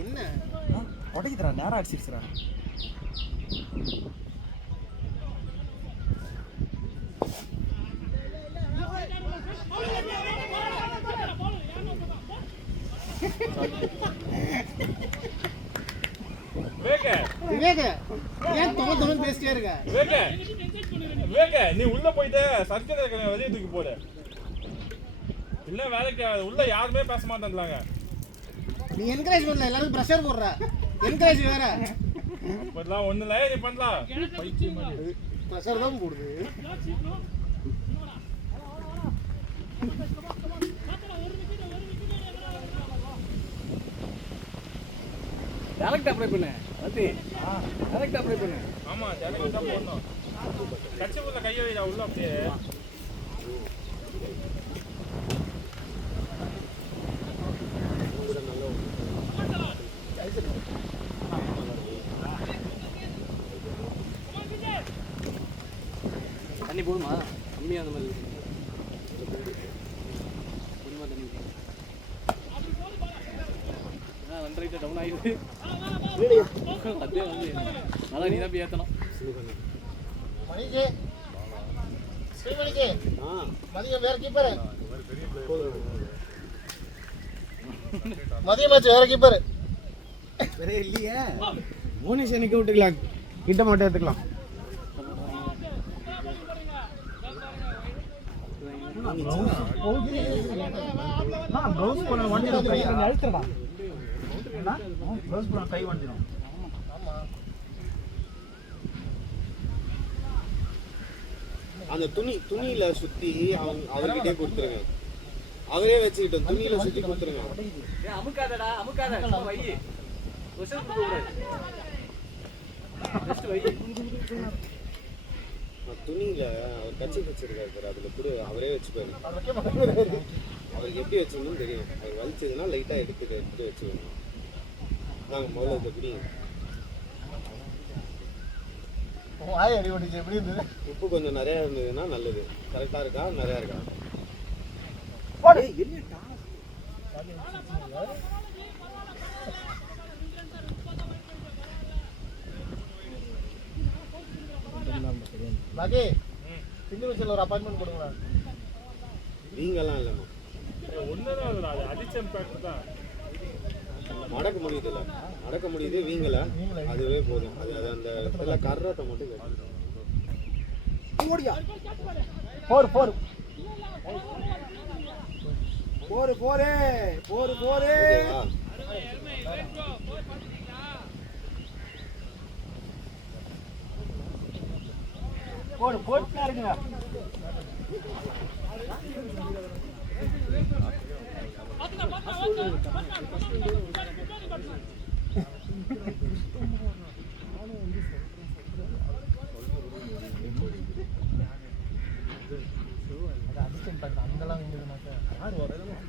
என்ன உடைக்குதுடா நேரம் அடிச்சிருச்சுடா விவேக ஏன் தொமல் பேசிட்டே இருக்க விவேக நீ உள்ள போயிட்டு சர்க்கரை வெளியே தூக்கி போடு. இல்ல வேலைக்கு உள்ள யாருமே பேச மாட்டேன்றாங்க. நீ என்கரேஜ் பண்ணல எல்லாருக்கும் பிரஷர் போடுற என்கரேஜ் வேற அப்பெல்லாம் ஒண்ணு இல்ல நீ பண்ணலாம் பைத்தியம் மாதிரி பிரஷர் தான் போடுது. டேரக்ட் அப்ளை பண்ணு அத்தி டேரக்ட் அப்ளை பண்ணு. ஆமா டேரக்ட் தான் போடணும். கட்சி உள்ள கையை வைடா உள்ள அப்படியே. தண்ணி போடுமா கம்மியாக அந்த மாதிரி கொஞ்சமாக தண்ணி ரன் ரைட்டு டவுன் ஆகிடுது அதே வந்து நல்லா நீ தான் போய் ஏற்றணும். மணிக்கு மதியம் வேற கீப்பர் மதியம் மேட்ச் வேற கீப்பர் வேற இல்லையே. புவனேஸ்வர் நிக்க விட்டுக்கலாம், கிட்ட மட்டும் எடுத்துக்கலாம். அந்த துணியில சுத்தி அவர்கிட்டே கொடுத்துருங்க. அவரே வச்சுக்கிட்டோம், துணியில சுத்தி கொடுத்துருங்க. அமுக்காதடா, அமுக்காத, வை. உசல் கூடாது. ஜஸ்ட் வை. துணியில அவர் கட்சி வச்சிருக்காரு சார், அதுல கூட அவரே வச்சுப்பாரு. அவருக்கு எப்படி வச்சுக்கணும்னு தெரியும். அவர் வலிச்சதுன்னா லைட்டா எடுத்து வச்சுக்கணும். நாங்கள் முதல்ல இந்த குடி உப்பு கொஞ்சம் நிறையா இருந்ததுன்னா நல்லது. கரெக்டாக இருக்கா, நிறையா இருக்கா? ஒரு அப்பாயின்மெண்ட் கொடுங்க. நீங்கெல்லாம் இல்லைம்மா, ஒன்றுதான் அது அடிச்சம் பேக்ட் தான். மடக்க முடியுது இல்லை, மடக்க முடியுது. வீங்கலை, அதுவே போதும். அது அந்த இடத்துல கர்றத்தை மட்டும் கேட்கும். போர் போர் போரு போரு போரு போரு. ஓகேவா? போடு போட்டு இருக்குங்க.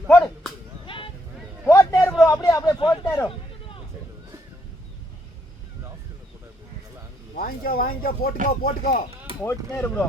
போடு போட்டாரு ப்ரோ, அப்படியே அப்படியே போட்டாரு. வாங்கிக்கோ வாங்கிக்கோ, போட்டுக்கோ போட்டுக்கோ. போட்டாரு ப்ரோ.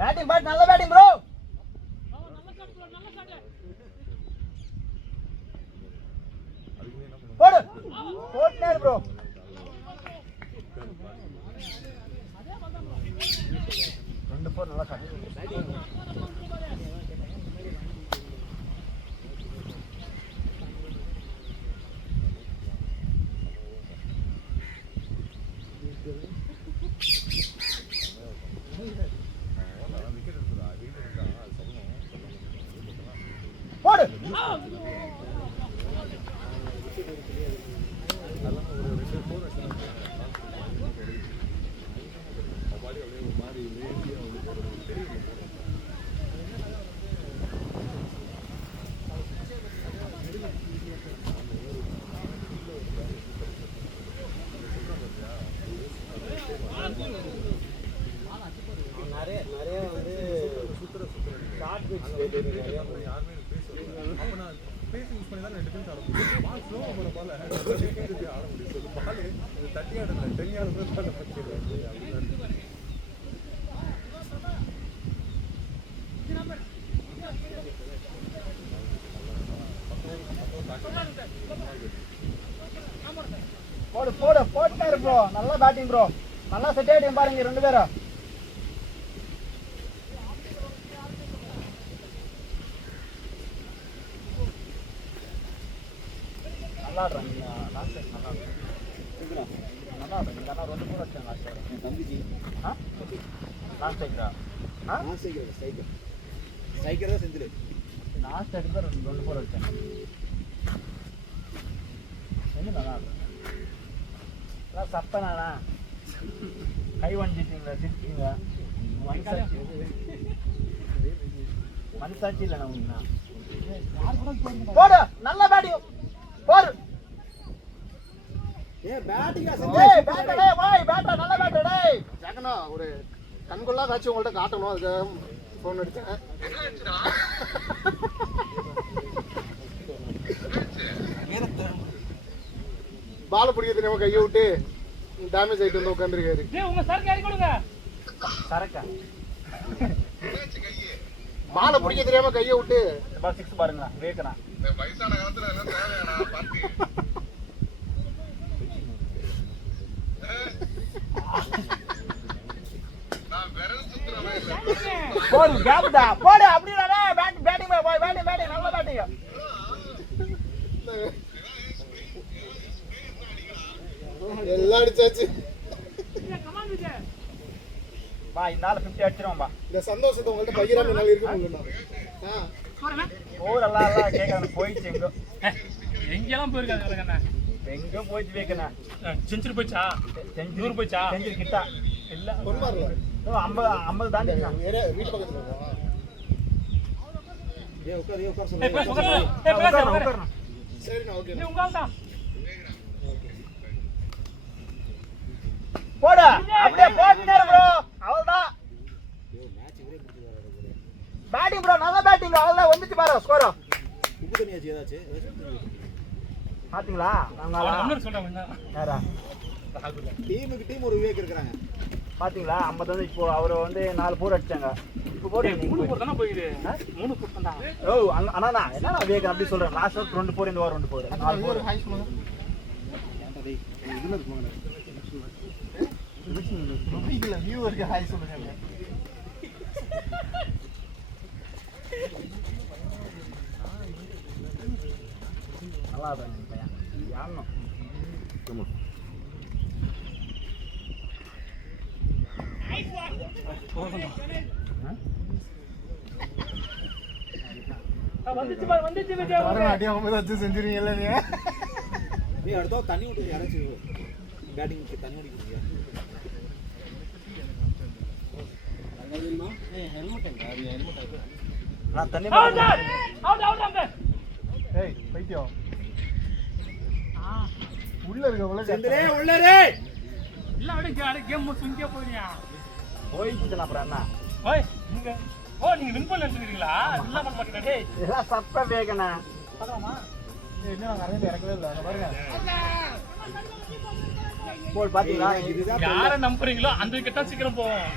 பேட்டிங் பாட், நல்ல பேட்டிங் ப்ரோ. போடு போட்டாரு ப்ரோ. ரெண்டு போர் நல்லா ஷாட். போடு நிறைய வந்து ஷார்ட் பிட்ச் நிறையா பேசி யூஸ் பண்ணி தான் 2 பேரும் ஆட முடியும். பால் ஸ்லோ போகிற பால் ஆட முடியும். சொல்லு பால் தட்டி ஆடல, டெல்லி ஆடுறது பால் போடு போடு போட்டாரு ப்ரோ. நல்ல பேட்டிங் ப்ரோ, நல்லா செட் ஆயிட்டீங்க பாருங்க ரெண்டு பேரும். நல்லா ஆடுறாங்க. நல்லா ஆடுறீங்க. ஆனால் 2 போர் வச்சாங்க லாஸ்ட் தம்பிஜி. லாஸ்ட் ஸ்ட்ரைக்கரா? ஸ்ட்ரைக்கர் தான் செஞ்சிரு. லாஸ்ட் ஸ்ட்ரைக்கர் 2 போர் வச்சாங்க. நல்லா ஆடுறேன். சப்பனாண்ணா கை வஞ்சிட்டீங்களா, சிரிச்சிங்க. மனசாட்சி இல்லைண்ணா உங்கண்ணா. போடு நல்ல பேட்டிங் போடு. ஏ பேட்டிங்கா ஏய் பேட்டா டேய், வாய் பேட்டா, நல்ல பேட்டா டேய். ஜாக்கனா ஒரு கண்கொள்ளா காட்சி உங்கள்கிட்ட காட்டணும், அதுக்காக ஃபோன் அடித்தேன். பாலை பிடிக்க தெரியாம கையை விட்டு டேமேஜ் ஆகிட்டு வந்து உட்காந்துருக்காரு. பாலை பிடிக்க தெரியாம கையை விட்டு சிக்ஸ் பாருங்க வேக்கனா. போடு கேப்டா போடு அப்படிதானே. பேட்டிங் போய் பேட்டிங் நல்ல பேட்டிங். எல்லாம் அடிச்சாச்சு. பா இன்னால 50 அடிச்சிரோம்பா. இந்த சந்தோஷத்தை உங்கள்ட்ட பகிராம என்னால இருக்க முடியல. ஓரெல்லாம் கேட்கறானே போயிடுச்சு. எங்கெல்லாம் போயிருக்காங்க கண்ணா? எங்க போயிட்டு வைக்கண்ணா? செஞ்சுரி போச்சா? செஞ்சுரி போச்சா? செஞ்சுரி கிட்ட இல்ல கொண்டாரல. 50 தாண்டி வீட்டு பக்கத்துல இருக்கா? உட்கார் சொல்லுங்க. சரிண்ணா ஓகே. நீ உங்கள்ட்ட போடா அப்படியே போட்டுனே ப்ரோ. அவ்வளவுதான் பேட்டிங் ப்ரோ. நல்ல பேட்டிங். அவ்வளவுதான் வந்துச்சு பாரு ஸ்கோர். உப்பு தண்ணியாச்சு ஏதாச்சு பாத்தீங்களா? நாங்க இன்னொரு சொல்றேன். யாரா டீமுக்கு டீம் ஒரு விவேக் இருக்காங்க பாத்தீங்களா? 50 வந்து இப்போ அவர் வந்து 4 போர் அடிச்சாங்க. இப்போ போர் 3 போர் தான போயிடு. 3 போர் தான். ஓ அண்ணா என்னடா விவேக் அப்படி சொல்றேன். லாஸ்ட் 2 போர் இந்த வாரம் 2 போர் 4 போர். ஹாய் சொல்லுங்க. ஏன்டா டேய் இதுல இருக்குங்க. இதுல வியூவருக்கு ஹாய் சொல்லுங்க. நல்லா இருக்கு பையன். யாரணும் ஆமா வந்துச்சு விஜய் அடி அவங்க வச்சு செஞ்சுறீங்க நீ அடுத்த தண்ணி ஊத்தி யாராச்சு பேட்டிங்க்கு தண்ணி ஊத்திக்கிறீங்க. நான் தண்ணி அவுட் ஏய் பைத்தியம் உள்ள இருக்க செந்திரே உள்ளரே இல்ல அப்படியே கேம் சுங்கியா போறியா போயிடுச்சு. அப்புறம் என்ன ஓய் நீங்க நீங்க வின் பண்ண நினைக்கிறீங்களா? இல்ல பண்ண மாட்டீங்க. டேய் இதெல்லாம் சப்ப வேகனா பாக்கலாமா? என்ன நான் அரேஞ்ச் இறக்கவே இல்ல. பாருங்க போல் பாத்தீங்களா? இதுதான் யாரை நம்புறீங்களோ அந்த கிட்ட சீக்கிரம் போவோம்.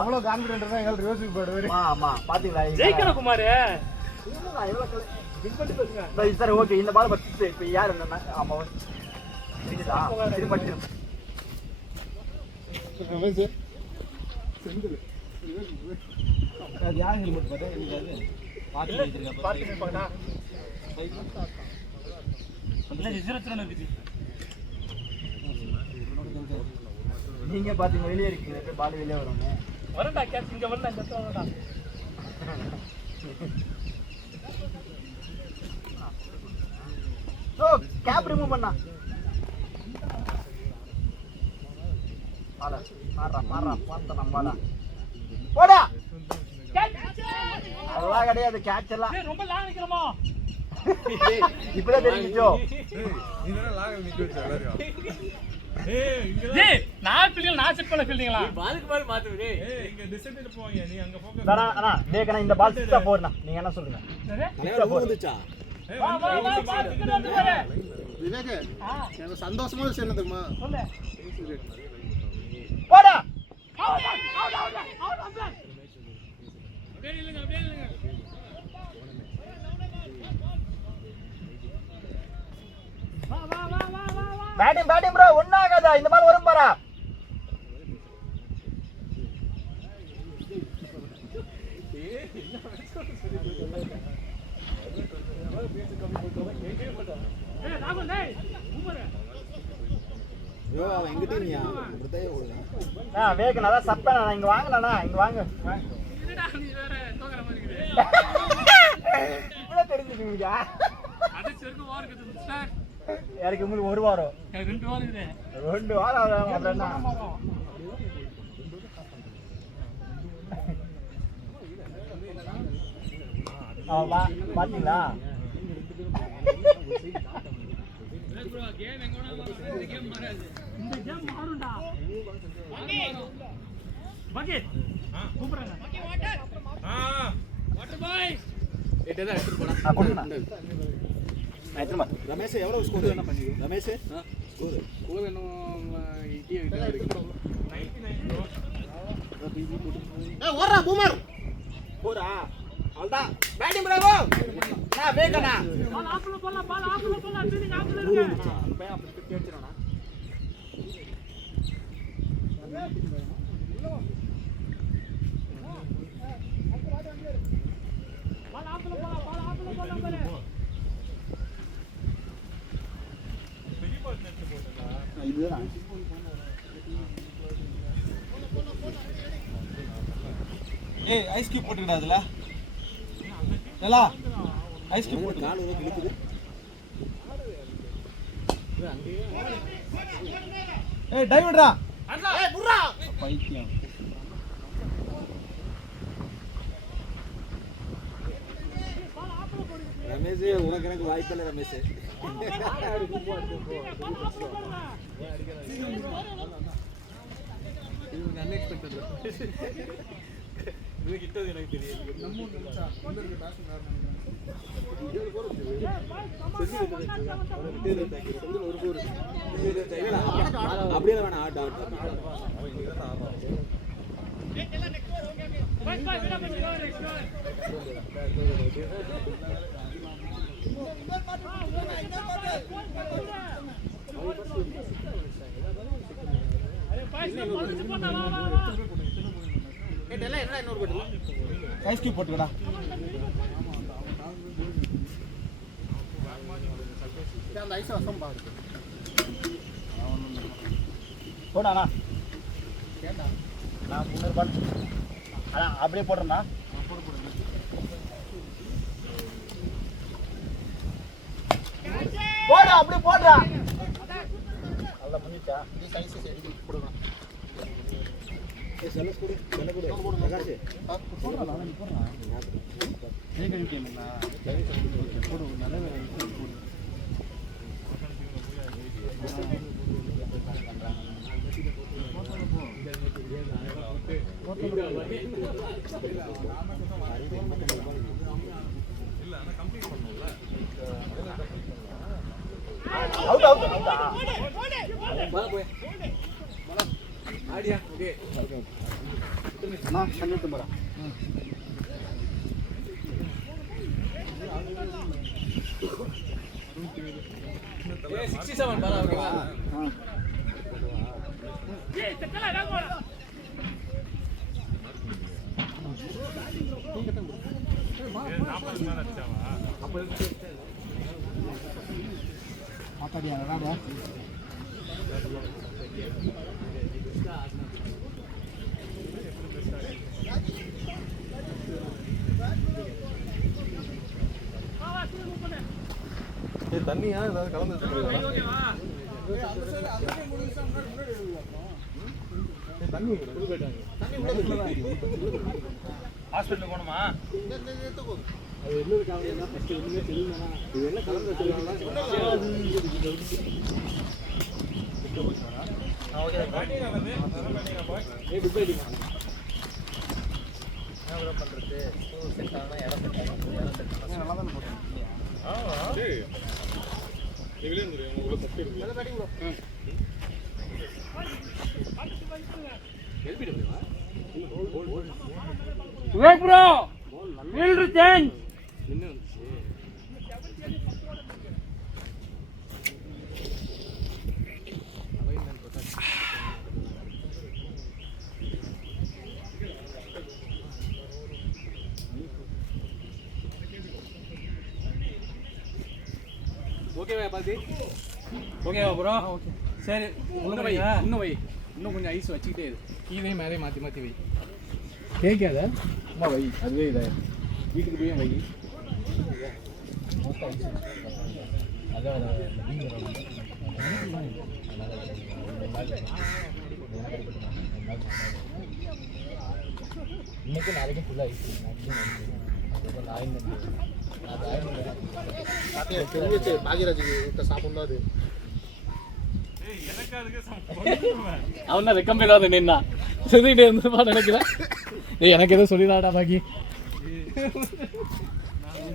அவ்வளவு கான்ஃபிடென்ட் தான் எங்க ரிவர்ஸ் போடுவாரு. ஆமா பாத்தீங்களா? ஜெயிக்கணும் குமார். இல்ல இவ்வளவு வின் பண்ணி பேசுங்க. சரி ஓகே. இந்த பால் பத்தி இப்ப யார் என்ன? ஆமா இதுதா இது மட்டும் செந்தில் அது யார் ஹெல்மெட் பார்த்தா எனக்கு பாத்து வச்சிருக்கா பாத்து பாடா இல்ல ஜிரத்ரன் இருக்குது. நீங்க பாத்தீங்க வெளிய இருக்கீங்க. பால் வெளிய வருங்க. வரடா கேட்ச் இங்க வரல. இந்த இடத்துல வரடா. ஓ கேப் ரிமூவ் பண்ணா. ஆடா மாறா பாத்த நம்மடா போடா. அதெல்லாம் கிடையாது. கேட்ச் எல்லாம் ரொம்ப லாங் நிக்கறோமா? இப்பவே தெரிஞ்சிச்சோ. இதெல்லாம் லாங் நிக்க வச்ச எல்லாரும். ஏய் இங்க நான் ஃபீல்டிங் நான் செட் பண்ண ஃபீல்டிங்களா? பாலுக்கு பால் மாத்து டேய். ஏய் இங்க டிசைட் போங்க. நீ அங்க ஃபோக்கஸ் டா. அண்ணா டேய் இந்த பால் சிக்ஸா போறனா. நீங்க என்ன சொல்றீங்க? தலைவா வந்துச்சா? வா டிக்கெட் வந்து பாரு விவேக். எனக்கு சந்தோஷமான விஷயம் என்ன தெரியுமா? சொல்லு. போடா அவுட் அப்படியே இல்லங்க. வா பேட்டிங் ப்ரோ. ஒண்ணு ஆகாதா. இந்த பால் வரும் பாரா. யோ அவன் எங்க டீம்யா பிரதே ஓடுங்க. வேக நல்லா சப்பனா. இங்க வாங்கலனா இங்க வாங்க. என்னடா நீ வேற தோக்கற மாதிரி இருக்குது. இப்பவே தெரிஞ்சுக்கீங்க. அது செருக்கு வார் இருக்குது சார். யாருக்கு உங்களுக்கு ஒரு வாரம்? எனக்கு 2 வாரம் இருக்குது. 2 வாரம் ஆகும். அப்புறம் என்ன? பாத்தீங்களா? கேம் எங்கோனா இந்த கேம் மாறாது. இந்த கேம் மாறும்டா. பக்கெட் கூப்பிடுறாங்க வாட்டர் பாய் எட்டே தான் எடுத்துட்டு போடா. ரமேஷ் எவ்வளோ ஸ்கோர் என்ன பண்ணி ரமேஷ் ஸ்கோர் ஸ்கோர் இன்னும் இட்டியே கிட்ட இருக்கு. ஓடுறா பூமர் போடா அவ்வளோதான் பேட்டிங் பிராவோ நான் வேகனா பால் ஆஃப்ல போலாம் ஃபீலிங் ஆஃப்ல இருக்கு பையன் அப்படி கேட்றறானா பால் ஆஃப்ல போலாம் பாரு இதுதான் ஏய் ஐஸ் கியூப் போட்டுடா அதுல நல்லா ஐஸ் கியூப் போட்டு கால் ஒரு கிளிக்குது ஏய் டைவர்டா ஏய் புர்ரா பைத்தியம் ரமேஷ் உனக்கு எனக்கு வாய்ப்பில்லை ரமேஷ் இது அன்எக்ஸ்பெக்டட். இது கிட்டது எனக்கு தெரியும். நம்ம இந்த பேஷன் அப்படியே வேணாம் ஆட் ஆட் ஐஸ் கியூப் போட்டுக்கடா அந்த ஐஸ் வசம் பாரு. போடாண்ணா நான் முன்னூறு பால் அதான் அப்படியே போடுறேண்ணா போடா அப்படியே போடுறா நல்லா பண்ணிச்சா இது சைஸ் எழுதி கொடுக்கணும். செல்ல கொடு செல்ல கொடு பிரகாஷ் போடுறா நான் போடுறா ஏன் கழிட்டீங்களா போடு நல்ல போடு ஆடியா ஓகே நான் பண்ணிட்டு போறேன் ஏ 67 பாலா ஓகேவா ஏய் செக்கல டா போடா மாத்தாடியா ராடா தண்ணியா ஏதாவது கலந்து ஓகேவா ஹாஸ்பிடல் போணுமா அது என்ன காரணம்னா ஃபர்ஸ்ட் ஒண்ணுமே தெரியலனா இது என்ன கலந்து வச்சிருக்காங்க ஓகே ஏய் குட் பை என்ன பண்றது செட் ஆனா இடம் செட் ஆனா நல்லா தான் போறேன் டேய் நீங்களே வந்துரு உங்களுக்கு சப்ஸ்ட் இருக்கு நல்ல பேட்டிங் ப்ரோ எழுப்பிடு போவா விவேக் ப்ரோ ஃபீல்ட் சேஞ்ச் நின்னு வந்துச்சு. அவைன் போட்டா ஓகேவா பாத்தி ஓகேவா ப்ரோ ஓகே சரி இன்னும் வை இன்னும் வை இன்னும் கொஞ்சம் ஐஸ் வச்சுக்கிட்டே இரு கீழே மேலே மாற்றி மாற்றி வை கேட்காத அம்மா வை அதுவே இதை வீட்டுக்கு போய் வை இன்னைக்கு நாளைக்கு ஃபுல்லாக ஐஸ் தெரிஞ்சிச்சு பாகியராஜுக்கு சாப்பிடணும் அது ஏய் எனக்கு அதுக்கு சம்பந்தம் அவன் தான் ரெக்கம் இல்லாத நின்னா சொல்லிக்கிட்டே இருந்தப்பா நினைக்கிறேன். ஏய் எனக்கு எதுவும் சொல்லிடாடா பாக்கி.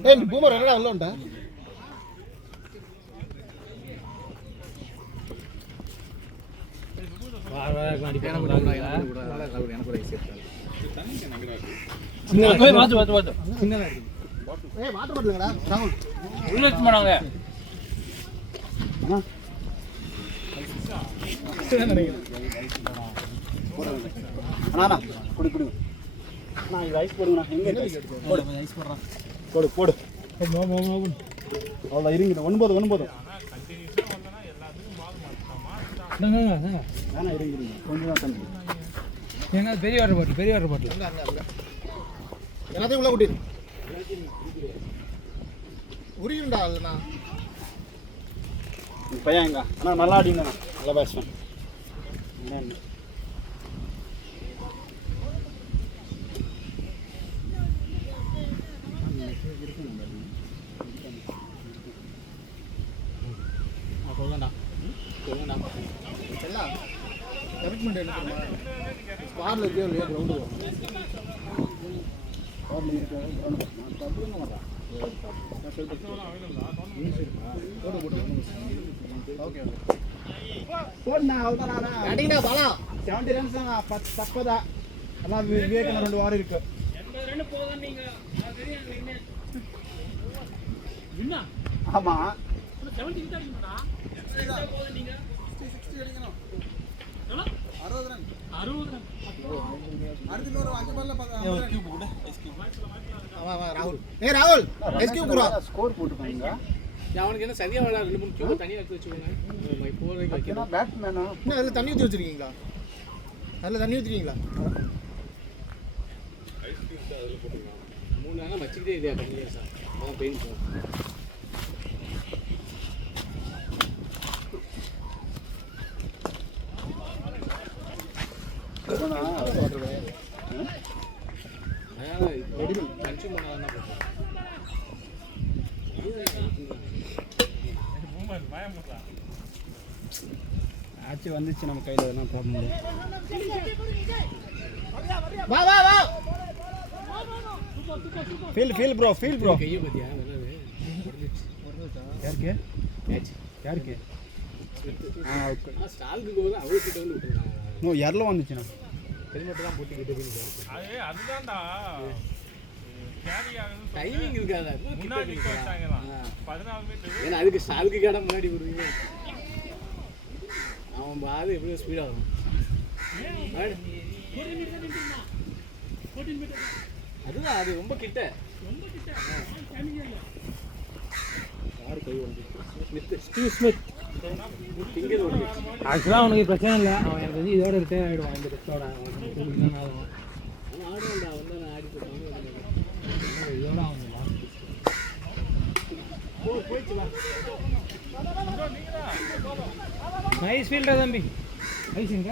ஏய் பூமர் என்னடா உள்ள வந்துட்ட? ஏய் வாட்டர் பாட்டிலுங்கடா ராகுல். உள்ள வச்சு போனாங்க. அண்ணா குடி குடி. அண்ணா இது ஐஸ் போடுங்கண்ணா. எங்க போடு ஐஸ் போடுறான். போடு போடு. அவ்வளோ இருங்க. 9 9. வேணா இருங்க கொஞ்சம் தான் தண்ணி. ஏங்க பெரிய வாட்டர் பாட்டில் எல்லாத்தையும் உள்ள கூட்டிடு. உரியுண்டா இல்லைண்ணா. பையன் எங்க அண்ணா நல்லா ஆடிங்கண்ணா. நல்லா பேசுவேன். என்ன எல்லாம் கமிட்மெண்ட் என்ன தெரியுமா? ஸ்பாரில் இருக்கே இல்லையா கிரவுண்டு ஸ்பாரில் இருக்கே கிரவுண்டு நான் தப்புங்க மாட்டேன். ஓகே போடுண்ணா அவ்வளோதாண்ணா. அடிங்கண்ணா பாலா 70 ரன்ஸ் தானா 10 தப்பதா. அதான் விவேகண்ணா 2 வாரம் இருக்கு. 80 ரன் போதும் நீங்க. ஆமா 70 கிட்ட அடிக்கணும்டா. 70 போதும் நீங்க. 60 அடிக்கணும். எவ்வளோ? 60 ரன். 60 ரன். அடுத்து ஒரு 5 பால்ல 50 கியூப் கூட எஸ் கியூப். ஆமா ராகுல். ஏய் ராகுல் எஸ் கியூப் குறா. ஸ்கோர் போட்டுப்பாங்க. அவனுக்கு என்ன சரியா விளையாட 2 3 கியூப் தனியா எடுத்து வச்சுக்கோங்க. போறதுக்கு வைக்கணும். பேட்ஸ்மேனா என்ன அதுல தண்ணி ஊத்தி வச்சிருக்கீங்களா? அதுல தண்ணி ஊத்திட்டீங்களா? ஐஸ் கியூப்ஸ் அதில் போட்டுக்கலாம். 3 நாளா வச்சிட்டே இதே கண்டினியூஸா. அதான் பெயின் போகும். கன்சியூம் பண்ணாதான் ஆச்சு வந்துச்சு நம்ம கையில் எதனா ப்ராப்ளம் இல்லை. வா வா வா ஃபீல் ப்ரோ கையை பத்தியா யாருக்கு மேட்ச் யாருக்கு ஓகே ஸ்டாலுக்கு போது அவங்க கிட்ட வந்து விட்டுருக்காங்க. நோ யாரில் வந்துச்சுண்ணா ஹெல்மெட் தான் போட்டு கிட்ட போய் அதுதான்டா கேரி ஆகுது. டைமிங் இருக்காதா முன்னாடி நிக்க வச்சாங்கலாம் 14 மீட்டர். ஏன்னா அதுக்கு ஸ்டாலுக்கு கேட முன்னாடி விடுவீங்க. அவன் பாது எப்படி ஸ்பீடா வரும். அதுதான் அது ரொம்ப கிட்ட யார் கை வந்து ஸ்டீவ் ஸ்மித் ஃபிங்கர் ஓடி. ஆக்சுவலாக அவனுக்கு பிரச்சனை இல்லை. அவன் எனக்கு வந்து இதோட ரிட்டையர் ஆகிடுவான். இந்த டெஸ்ட்டோட அவன் ஆடுவான்டா. அவன் தான் ஆடி போட்டாங்க. இதோட அவன் போயிடுச்சு வா. நைஸ் ஃபீல்டா தம்பி. நைஸுங்க.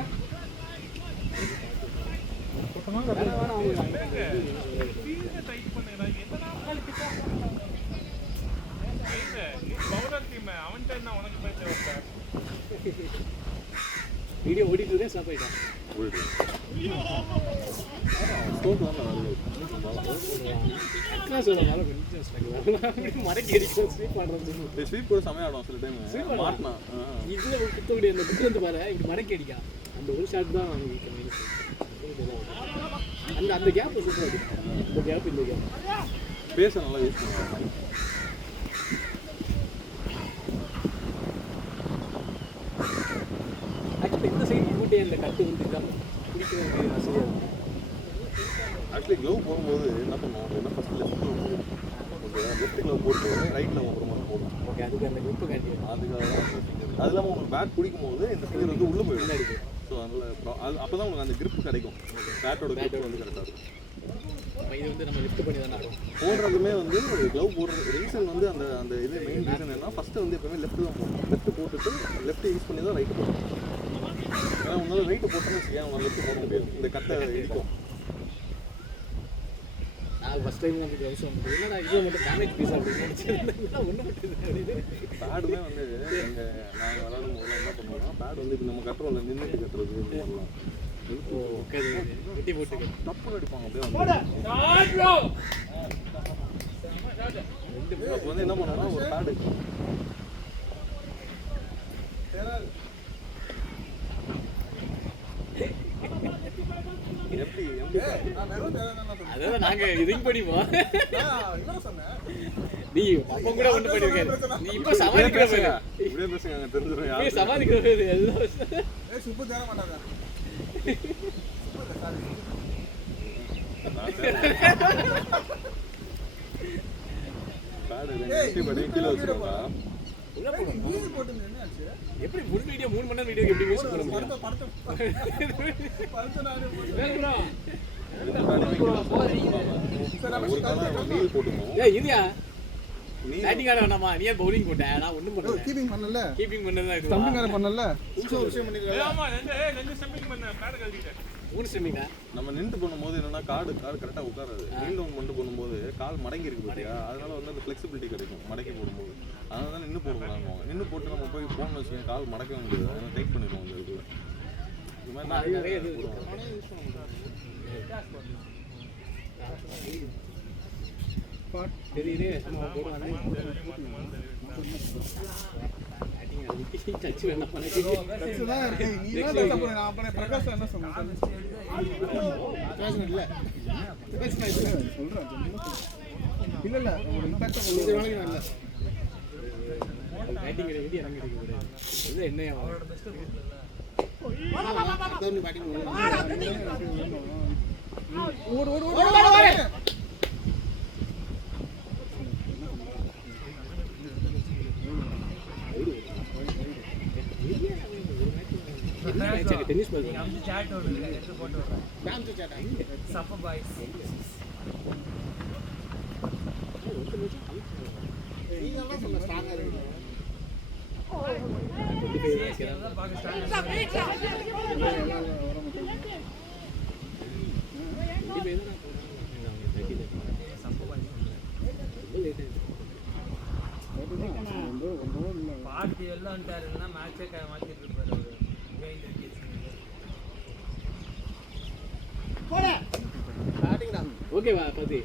டைட் பண்ணுடா. என்னடா நீ பவுலர் டீம் அவன்கிட்ட என்ன உனக்கு பேச வைப்ப? வீடியோ ஓடிட்டு இருக்கே ஸ்டாப் ஆயிட்டான். ஸ்டோக் தான் நல்லது. அக்கா சொல்றாங்க கொஞ்சம் மடக்கி அடிக்கும் ஸ்வீப் பண்றது. ஸ்வீப் கூட செமையா ஆடும் சில டைம். மாட்டனா இதுல ஒரு குத்தோடி அந்த குத்து வந்து பாரு இப்படி மடக்கி அடிக்கா. அந்த ஒரு ஷாட் தான் அந்த அந்த கேப் சூப்பரா இருக்கு. இந்த கேப் இந்த கேப் பேச நல்லா யூஸ் பண்ணுவாங்க. ஆக்சுவலி இந்த சைடு போட்டே அந்த கட்டு வந்து பிடிக்கிறது வசதியா இருக்கு. ஆக்சுவலி க்ளவ் போடும்போது என்ன பண்ணுவோம் என்ன ஃபர்ஸ்ட் லெஃப்ட் க்ளவ் போடுவோம். ஓகே லெஃப்ட் க்ளவ் போட்டு ரைட்ல அப்புறமா போடுவோம். ஓகே அதுக்கு அந்த grip காட்டிடும். அதுக்காக அது இல்லாமல் உங்களுக்கு பேட் பிடிக்கும் போது இந்த ஃபிங்கர் வந்து உள்ளே போயிடும். இருக்கு. ஸோ அதனால் அது அப்போ தான் உங்களுக்கு அந்த grip கிடைக்கும். பேட்டோட grip வந்து கரெக்டாக இருக்கும். இது வந்து நம்ம லிஃப்ட் பண்ணி தான் ஆடும். போடுறதுமே வந்து க்ளவ் போடுற ரீசன் வந்து அந்த அந்த இது மெயின் ரீசன் என்ன ஃபஸ்ட்டு வந்து எப்பவுமே லெஃப்ட் தான் போடணும். லெஃப்ட் போட்டுட்டு லெஃப்ட் யூஸ் பண்ணி தான் ரைட்டு போடணும். ஏன்னா உங்களால் ரைட்டு போட்டோன்னு வச்சுக்கேன் உங்களால் லெஃப்ட் போட முடியாது. இந்த கட்டை இடிக்கும். 4 அது ஃபர்ஸ்ட் டைம் வந்து க்ளவுஸ் வந்து என்னடா இது மட்டும் டேமேஜ் பீஸ் அப்படின்னு நினைச்சிருந்தேன் ஒன்றும் மட்டும் பேடுமே வந்து எங்கள் நாங்கள் விளாடும் போது என்ன பண்ணுவோம்னா பேட் வந்து இப்போ நம்ம கட்டுறோம்ல நின்றுட்டு கட்டுறது பண்ணலாம் வெட்டி போட்டு தப்பு அடிப்பாங்க அப்படியே அப்போ வந்து என்ன பண்ணோம்னா ஒரு பேடு எப்படி அதான் நாங்க இதுக்கு படிப்போம் நீ அப்ப கூட ஒண்ணு பண்ணிருக்காரு நீ இப்ப சமாளிக்கிற பேரு இப்படியே பேசுங்க தெரிஞ்சிடும் யாரு சமாளிக்கிற பேரு எல்லாம் சூப்பர் தேர மாட்டாங்க பேடு பண்ணி கீழே வச்சுருக்கா எப்படி ஃபுல் வீடியோ 3 மணி நேரம் வீடியோ எப்படி யூஸ் பண்ண முடியும் ஒரு காலம் நீல் போட்டுக்கணும் ஏய் இதுயா பேட்டிங் ஆட வேணாமா நீ பவுலிங் போட்ட நான் ஒண்ணும் பண்ணல கீப்பிங் பண்ணல கீப்பிங் பண்ணது தான் ஸ்டம்பிங் வேற பண்ணல விஷயம் பண்ணிருக்காங்க ஆமா ரெண்டு ஸ்டம்பிங் பண்ண பேட் கழட்டிட்டேன் மூணு ஸ்டம்பிங்கா நம்ம நின்று பண்ணும்போது என்னன்னா கால் கரெக்டாக உட்காராது நீல் டவுன் பண்ணிட்டு பண்ணும்போது கால் மடங்கி இருக்கு பார்த்தியா அதனால வந்து அந்த ஃப்ளெக்சிபிலிட்டி கிடைக்கும் மடக்கி போடும்போது அதனால தான் நின்று போடுவாங்க நின்று போட்டு நம்ம போய் போகணும்னு வச்சுக்கோங்க கால் மடக்கவே முடியாது அதனால டைட் பண்ணிடுவோம் அந்த இதுல இது மாதிரி நிறைய இது தெரியுது நம்ம போடுவாங்க டச் வேணாம் பண்ணி நீ என்ன சொல்ற நான் அப்பனே பிரகாஷ் என்ன சொன்னேன் இல்ல சொல்றேன் இல்ல ஒரு இம்பாக்ட் கொஞ்சம் நாளைக்கு நல்ல பேட்டிங் ரெடி இறங்கி இருக்கு இது என்ன பேட்டிங் ஓடு ஓடு ஓடு டென்னிஸ் பால் நம்ம சாட் ஒன்னு இருக்கு எடுத்து போட்டு வரேன் டான்ஸ் சாட் சப்ப பாய்ஸ் நீங்க எல்லாம் சொல்ல ஸ்ட்ராங்கா இருக்கு பாட்டு எல்லாம் வந்துட்டாருன்னா மேட்சே மாத்திட்டு இருப்பாரு ஓகேவா பதி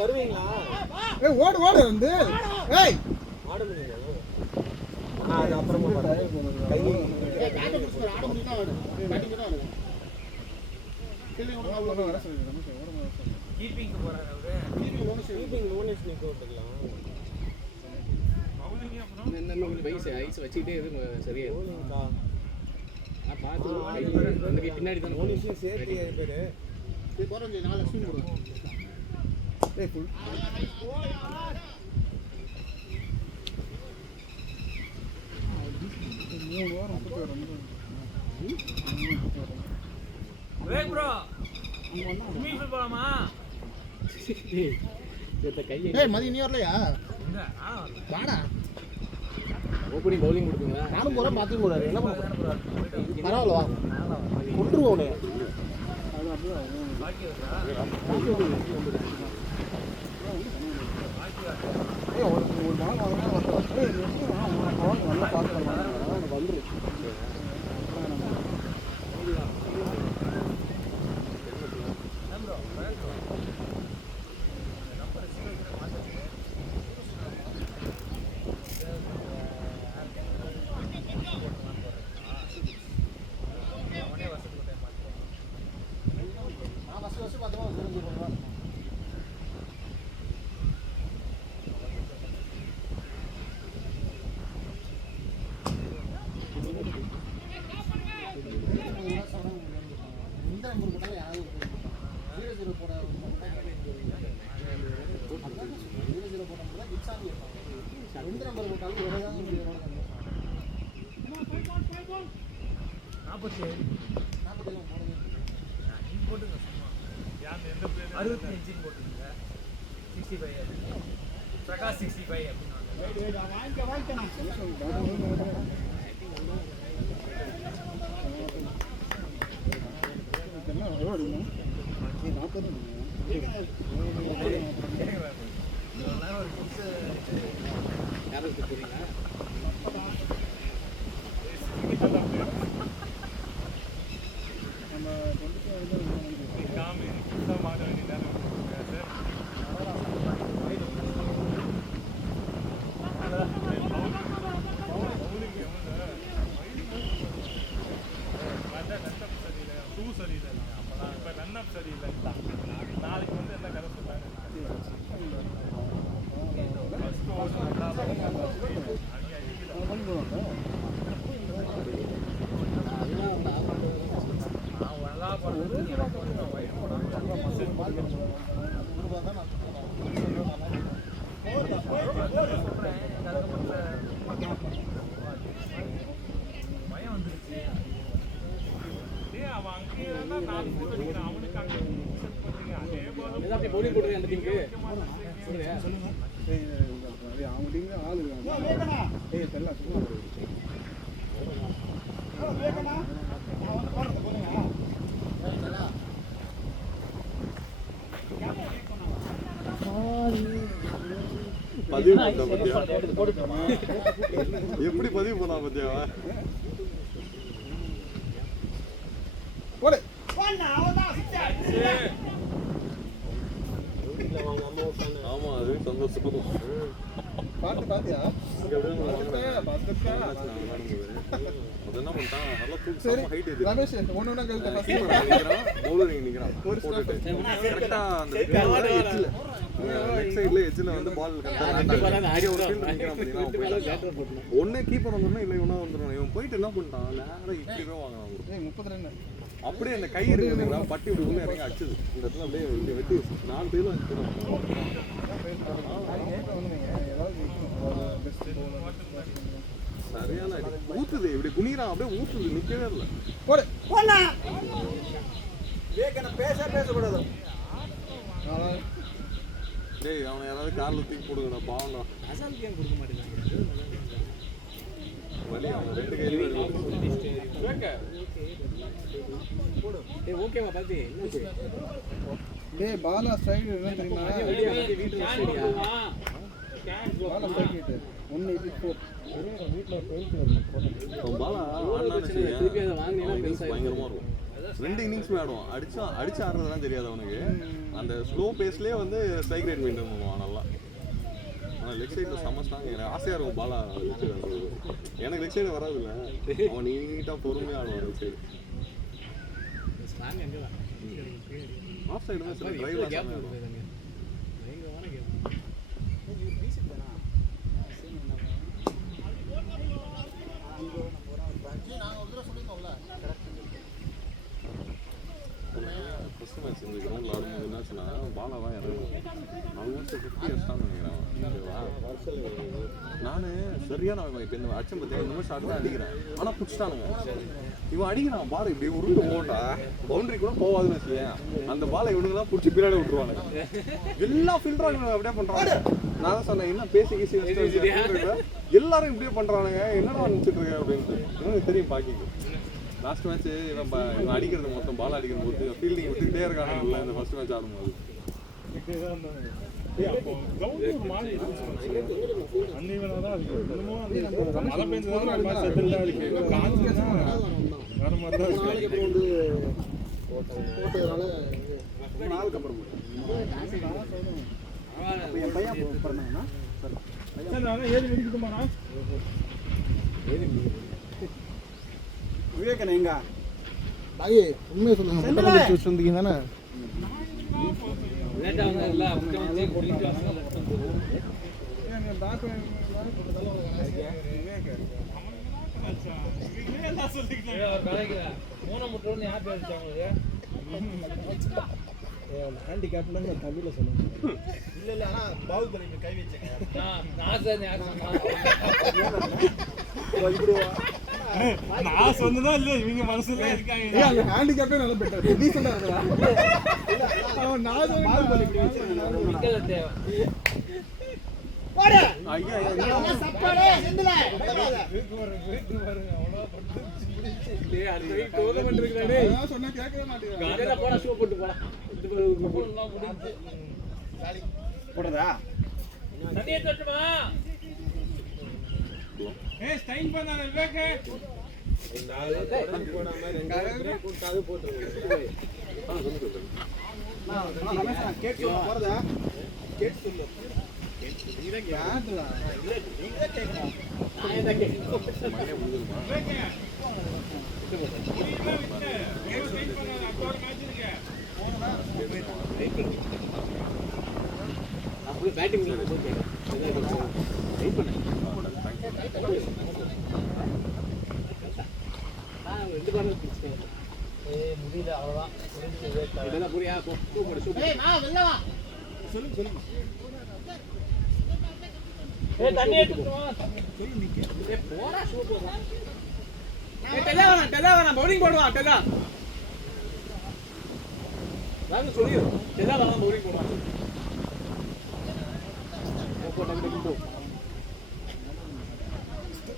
வருவீங்களா ஏய் ஓடு ஓடு வந்து ஏய் ஆட முடியுமா அது அப்புறமா கை கீப்பிங் போறாரு அவரு ஐஸ் வச்சுக்கிட்டே எதுவும் சரியா நான் பார்த்து பின்னாடி தான் சேர்த்து பேரு போறோம் 4 லட்சம் போடுவோம் ஏய் ஃபுல் மூணு வாரம் வேக் ப்ரோ ஸ்விமிங் பூல் போலாமா ஏய் மதி நீ வரலையா இல்ல வாடா ஓப்பனிங் பவுலிங் கொடுப்பீங்களா நானும் போறேன் பாத்து போறாரு என்ன பண்ண பரவாயில்ல வா கொண்டுருவோம் உன்னை அது அப்படியே பாக்கி வருதா ஏய் ஒரு நாள் வாங்க நல்லா பாத்துக்கலாம் வந்துரு இந்த நம்பர் போட்டாலும் யாரும் பிரகாஷ் 65 அப்படி போலி போடுறேன் அந்த டீமுக்கு சொல்லுங்க. அவங்க டீம்ல ஆள் இருக்காங்க. தெரியல சும்மா பதிவு பண்ண பத்தியா எப்படி பதிவு பண்ணா பத்தியாவா போடு ஆமா அது சந்தோஷம் பாத்து பாத்தியா அது என்ன பண்ணிட்டான் நல்லா தூக்கி சரி ஹைட் ஏத்தி ரமேஷ் ஒண்ணு கழுத்த பவுலர் நிக்கிறான் போட்டுட்டு கரெக்டா அந்த எட்ஜ்ல லெஃப்ட் சைடுல எட்ஜ்ல வந்து பால் கரெக்டா ஒரு ஃபீல்டர் நிக்கிறான் பாத்தீங்கன்னா ஒண்ணே கீப்பர் வந்தா இல்ல இவனா வந்துறான் இவன் போயிட்டு என்ன பண்ணிட்டான் நேரா இப்படிவே வாங்குறான் 30 ரன் அப்படியே அந்த கை இருக்குங்களா பட்டி இப்படி உள்ள இறங்கி அடிச்சது இந்த இடத்துல அப்படியே வெட்டி 4 பேரும் சரியான அடி ஊத்துது இப்படி குனிறான் அப்படியே ஊத்துது நிக்கவே இல்லை போடு பேசக்கூடாது டேய் அவனை யாராவது கார்ல தூக்கி போடுங்கடா பாவம்டா கொடுக்க மாட்டேங்கிறாங்க வலி அவன் 2 கையில ஓகேவா பாத்தி என்னாச்சு டேய் பாலா ஸ்ட்ரைக் என்ன தெரியுமா பாலா ஸ்ட்ரைக் 184 வீட்ல பெயிண்ட் வரணும் பாலா ஆடுனானே பயங்கரமா இருக்கும் 2 இன்னிங்ஸ்மே ஆடுவான் அடிச்சு ஆடுறதுலாம் தெரியாது அவனுக்கு அந்த ஸ்லோ பேஸ்லயே வந்து ஸ்ட்ரைக் ரேட் மெயின்டைன் பண்ணுவான் நல்லா ஆனால் லெக் சைடில் செம்ம ஸ்ட்ராங் எனக்கு ஆசையாக இருக்கும் பாலா லெக் சைடு ஆடுறது எனக்கு லெக் சைடு வராது இல்லை அவன் நீட்டாக பொறுமையாக ஆடுவான் லெக் சைடு ஆஃப் சைடு தான் சரி டிரைவ்லாம் செம்மையாக ஆடுவான் ஃபஸ்ட்டு மேட்ச் இந்த கிரவுண்டில் ஆடும்போது என்னாச்சுன்னா பாலாவாக இறங்கும் ஆல்மோஸ்ட் 50 இயர்ஸ் தான் நினைக்கிறேன் நான் சரியான இப்போ இந்த அச்சம் பற்றியா இந்த மாதிரி ஷாட் தான் அடிக்கிறேன் ஆனால் பிடிச்சிட்டானுங்க இவன் அடிக்கிறான் பால் இப்படி உருண்டு போட்டா பவுண்டரி கூட போகாதுன்னு வச்சுக்கேன் அந்த பாலை இவனுங்கெல்லாம் பிடிச்சி பின்னாடி விட்டுருவானுங்க எல்லா ஃபீல்டரும் அப்படியே பண்ணுறாங்க நான் தான் சொன்னேன் என்ன பேசி கீசி எல்லாரும் இப்படியே பண்ணுறானுங்க என்னடா நினச்சிட்டு இருக்கேன் அப்படின்ட்டு எனக்கு தெரியும் பாக்கிக்கு லாஸ்ட் மேட்ச் இவன் அடிக்கிறது மொத்தம் பால் அடிக்கிற போது ஃபீல்டிங் விட்டுக்கிட்டே இருக்கானுங்கள இந்த ஃபர்ஸ்ட் மேட்ச் ஆடும்போது மழை பெஞ்சதால நாளுக்கு அப்புறம் என் பையன் பிறந்தாங்கன்னா விவேகன் எங்க பாய் உண்மையை சொல்லுங்க சொந்தீங்க தானே ஹேண்டிகேப்ல தமிழ்ல சொல்லுங்க. இல்ல இல்ல ஆனா பாகுபலி கை வச்சேங்க. நான் சார் யார் சொன்னா இப்படி நான் சொன்னதா இல்ல இவங்க மனசுல இருக்காங்க. அந்த ஹேண்டிகேப்பே நல்ல பெட்டர். நீ சொன்னதுடா. அவன் நான் பாகுபலி இப்படி வச்சிருக்கான். மக்கள் தேவை. சொன்னா கேட்கவே மாட்டேங்கிறான். காலையில போடா ஷூ போட்டு போடா. இது போலாம் முடிஞ்சு. போடுறதா? தண்ணியை தட்டுமா? ஏய் ஸ்டைல் பண்ணாத விவேக். போடாம ரெண்டு பிரேக் விட்டாது போட்டுருங்க. ரமேஷ் கேட் சொல்ல போறதா? கேட் சொல்லு. நீங்க கேட்றா. நீங்க கேட்றா. நான் தான் கேட்கிறேன். மணியே முடிஞ்சிருமா? அப்படியே பேட்டிங் போட்டு வெயிட் பண்ணு. ரெண்டு பால் முடியல அவ்வளோதான். இதெல்லாம் புரியா ஷூ போடு ஷூ சொல்லுங்க சொல்லுங்க. தண்ணி எடுத்துக்கோ. போடா ஷூ போடா. டெல்லா வேணாம் பவுலிங் போடுவான் டெல்லா. நான் சொல்லிடுறேன் டெல்லா வேணாம் பவுலிங் போடுவான்.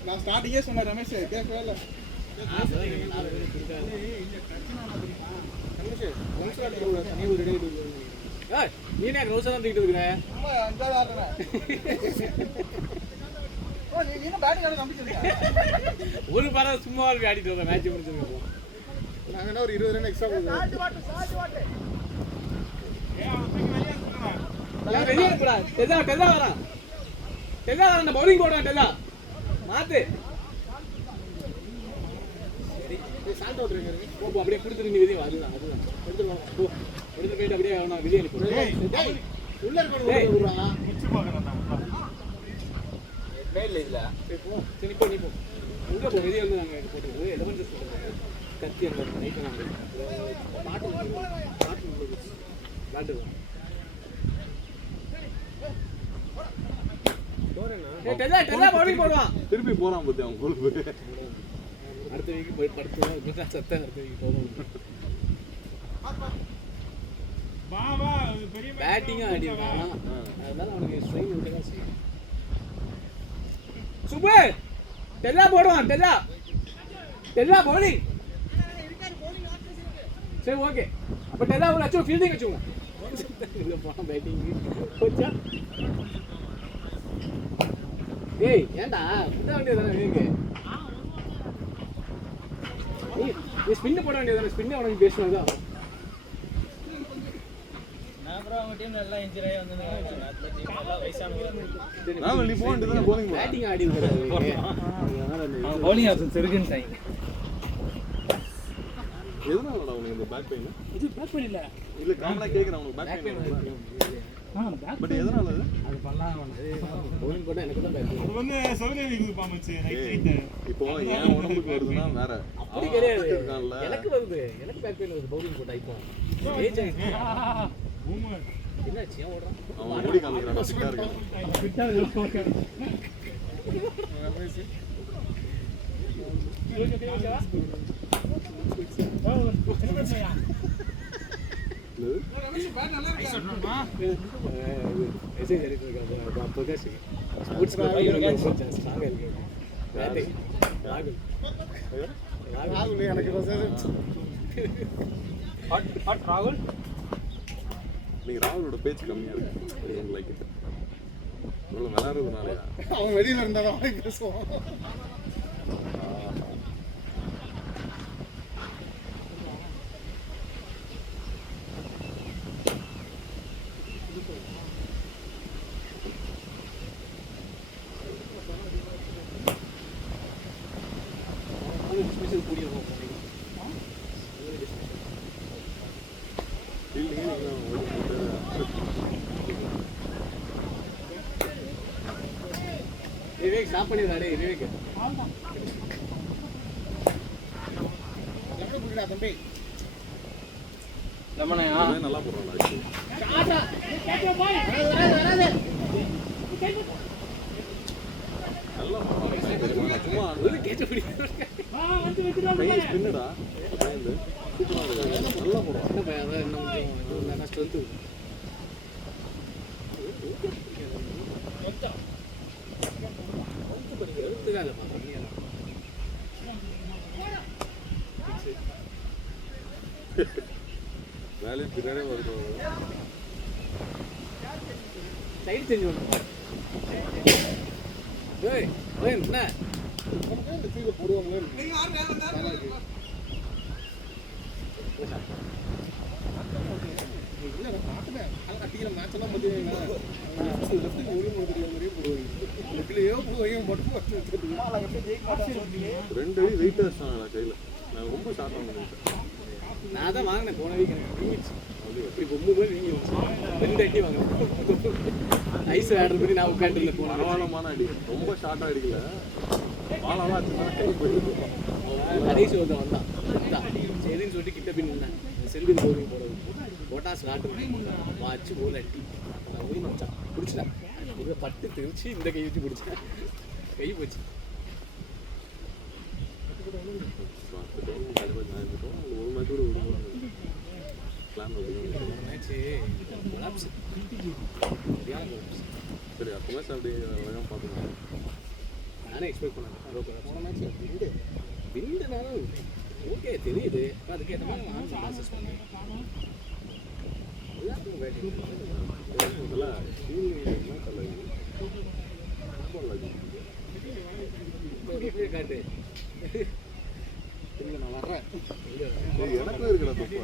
நான் ஸ்டார்டிங்கே சொன்ன ரமேஷ் கேட்கவே இல்லை. நீனே ரோசா தான் தூக்கிட்டு இருக்கிற. ஒரு பாரா சும்மா ஆடிட்டு வர மேட்ச் முடிச்சிருக்கோம். நாங்க என்ன ஒரு 20 ரன் எக்ஸ்ட்ரா கொடுக்குறோம். வெளியே இருக்கடா. டெல்லா வரான். டெல்லா வரான் பவுலிங் போடுறான் டெல்லா. மாத்து. சரி சால்ட் ஓட்டுறீங்க. போ அப்படியே கொடுத்துட்டு நீ வெளியே வா. அதுதான் எடுத்து போ. எடுத்து போயிட்டு அப்படியே நான் வெளியே அனுப்பி. உள்ள இருக்க விடுறா. மிச்சு பார்க்கறேன். மேல இல்ல. சரி போ. சரி போ நீ போ. உள்ள போ வெளியே வந்து நாங்க போட்டுறது 11 சொல்றேன். கத்தி அந்த நைட் நாங்க பாட்டு பாட்டு டெல்லா பவுலிங் போடுவான். திருப்பி போறான் பத்தி அவன் கொழுப்பு. அடுத்த வீக் போய் படுத்து சத்த அடுத்த வீக் போகணும். வா வா பெரிய பேட்டிங்கா ஆடிடுறான். அதனால அவனுக்கு ஸ்ட்ரெயின் விட்டு தான் செய்யும். சுபு டெல்லா போடுவான். Della bowling. சரி ஓகே. அப்ப டெல்லா உள்ள அச்சு ஃபீல்டிங் அச்சுங்க. இல்ல போறான் பேட்டிங். போச்சா? ஏய் ஏன்டா புட்ட வேண்டியதானே நீங்க? நீ ஸ்பின் போட வேண்டியதானே. ஸ்பின் அவனுக்கு பேசுனதா. நான் ப்ரோ அவங்க டீம்ல எல்லாம் இன்ஜரி ஆயி வந்தாங்க. அந்த டீம் எல்லாம் வயசானவங்க. நான் நீ போக வேண்டியதானே bowling போட. பேட்டிங் ஆடி இருக்காரு. அவன் bowling ஆப்ஷன்ஸ் இருக்குன்றாங்க. எதனாலடா உனக்கு இந்த பேக் பெயின்? இது பேக் பண்ணல. இல்ல காமனா கேக்குறேன் உனக்கு பேக் பெயின். பட் எதனால அது? அது பண்ணலாம். bowling போட்டா எனக்கு தான் பேட்டிங். அது வந்து சௌரேவிக்கு பாமச்சு நைட் இப்போ ஏன் உடம்புக்கு வருதுன்னா வேற. அப்படி கிடையாது. இருக்கான்ல. எனக்கு வருது. எனக்கு பேக் பெயின் வருது bowling போட்டா இப்போ. ஏஜ் ஆயிடுச்சு. பூமர் என்னாச்சு ஏன் ஓடுறான்? அவன் ஓடி காமிக்கிறான் ஃபிட்டா இருக்கான். ஃபிட்டா ஓகே. மெசேஜ் அனுப்பிருக்காங்க. அப்போதான் ஸ்போர்ட்ஸ் ஸ்ட்ராங்கா இருக்கு. பேட்டிங் ராகுல் எனக்கு ஹாட் ராகுல். நீங்க ராகுலோட பேச்சு கம்மியா இருக்கு. Like it. இவ்வளவு விளையாடுறதுனாலயா? அவன் வெளியில இருந்தாதான் பேசுவான். ஸ்பெஷல் கூடியிருக்கோம். விவேக் ஸ்டாப் பண்ணிடுறாரு. விவேக் தம்பி லெமனையா இவன் நல்லா போடுறான் actually. நல்லா போடுறான் சும்மா கை ஸ்பின்னுடா பயந்து சூப்பரா இருக்கு நல்லா போடுறான் வேலையும் பின்னாடியே வருது சைடு செஞ்சு விடுங்க. ஏய் ஏய் என்ன இந்த கீழே போடுவாங்களே ரெண்டு அடி வெயிட் ஆச்சான் கையில நான் ரொம்ப ஷார்ட் ஆனேன் நான் தான் வாங்கினேன் போன வீக் எனக்கு வீங்கிடுச்சு இப்படி பொம்மை போய் வீங்கிடுச்சு 2 அடி வாங்கினேன் ஐஸ் ஆர்டர் பண்ணி நான் உட்காந்துருந்தேன் போன பரவாயில்லமான அடி ரொம்ப ஷார்ட்டாக அடிக்கல பாலெல்லாம் வச்சுருந்தா கை போயிடுது கடைசி ஒருத்தன் வந்தான் சரின்னு சொல்லிட்டு கிட்ட போய் நின்னேன் செல்வின் கோவில் போகிறது போட்டா ஸ்டார்ட் வாட்ச் போல் அட்டி நான் போய் நினச்சான் பிடிச்சிட்டேன் இதை பட்டு தெரிச்சு இந்த கை வச்சு பிடிச்சேன் கை போச்சு ஒரு மேட்ச் கூட விடுவாங்க பிளான் மேட்ச்சு கொலாப்ஸ் சரியான கொலாப்ஸ் சரி அடுத்த மேட்ச் அப்படி அழகாக பார்த்துக்கலாம் நானே எக்ஸ்பெக்ட் பண்ணேன் போன மேட்ச் விண்டுனாலும் ஓகே தெரியுது அதுக்கேற்ற மாதிரி நான் ப்ராசஸ் பண்ணேன் எல்லாத்துக்கும் வேட்டி நல்லா ரொம்ப காட்டு நான் வர்றேன் எனக்கும் இருக்கிற தப்பு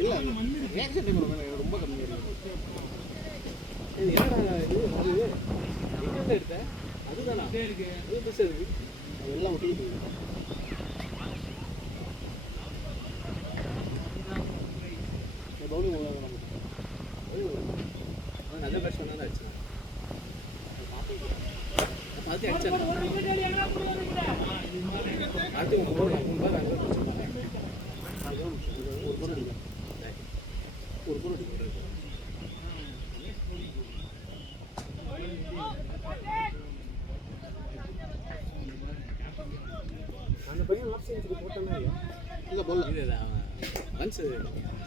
இல்லை ரியாக்ஷன் டைம் ரொம்ப கம்மியாக இருக்குது என்னடா இது அது எங்கே எடுத்தேன் அதுதானா அது பெருசாக இருக்குது எல்லாம் ஒட்டிக்கிட்டு பவுலிங் நல்ல பேட்ஸ்மேன் தான் அடிச்சேன் பார்த்து அடிச்சேன் அடுத்து 3 பால் 2 பால் ஒரு பொருள் அடிக்கும் ஒரு பொருள் அடிக்கும் அந்த பையன் ஆஃப் செஞ்சுரி போட்டானா இல்லை போடல இது ஒன்ஸ்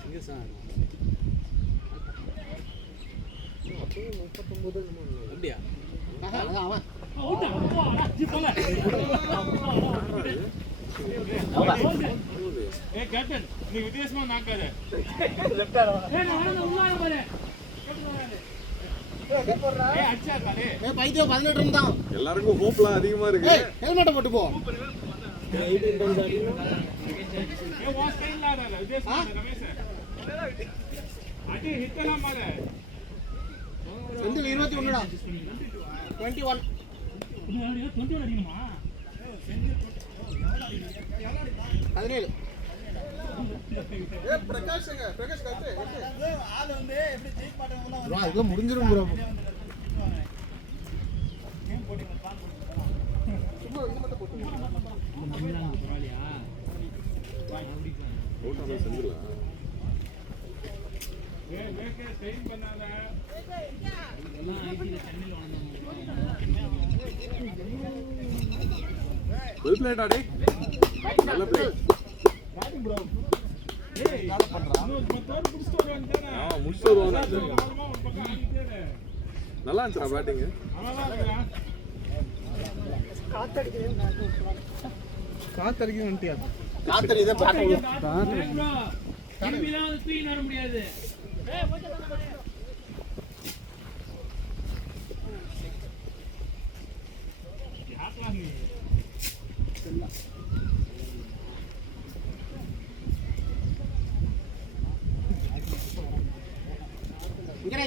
சிங்கிள்ஸ் தான் அப்போ 39 அப்படியா அதான் அவன் கேப்டன் நீ வித்தியாசமா நாக்காத எல்லாருக்கும் ஹோப்லாம் அதிகமா இருக்கு ஹெல்மெட்டை போட்டு போ செந்தில் 21 17 இதெல்லாம் முடிஞ்சிடும் ப்ரோ செஞ்சிடலாம் வெல் பிளேட் ஆடி நல்ல பிளே முடிச்சு வருவாங்க நல்லா இருந்துச்சா பேட்டிங்கு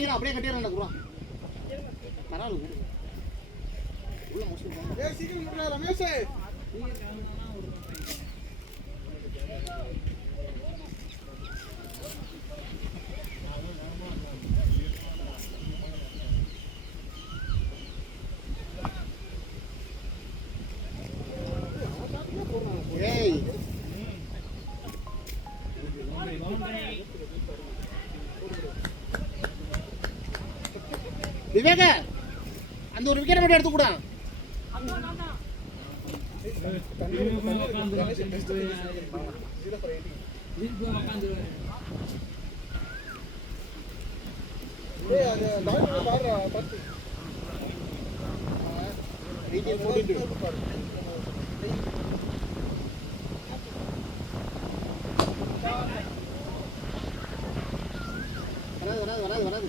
அப்படியே கட்டிடுறேன் குருவா பரவாயில்ல உள்ள மோஸ்ட்லி சீக்கிரம் ரமேஷ் ஏய் விவேக அந்த ஒரு விக்கெட் மட்டும் எடுத்து கூட வராது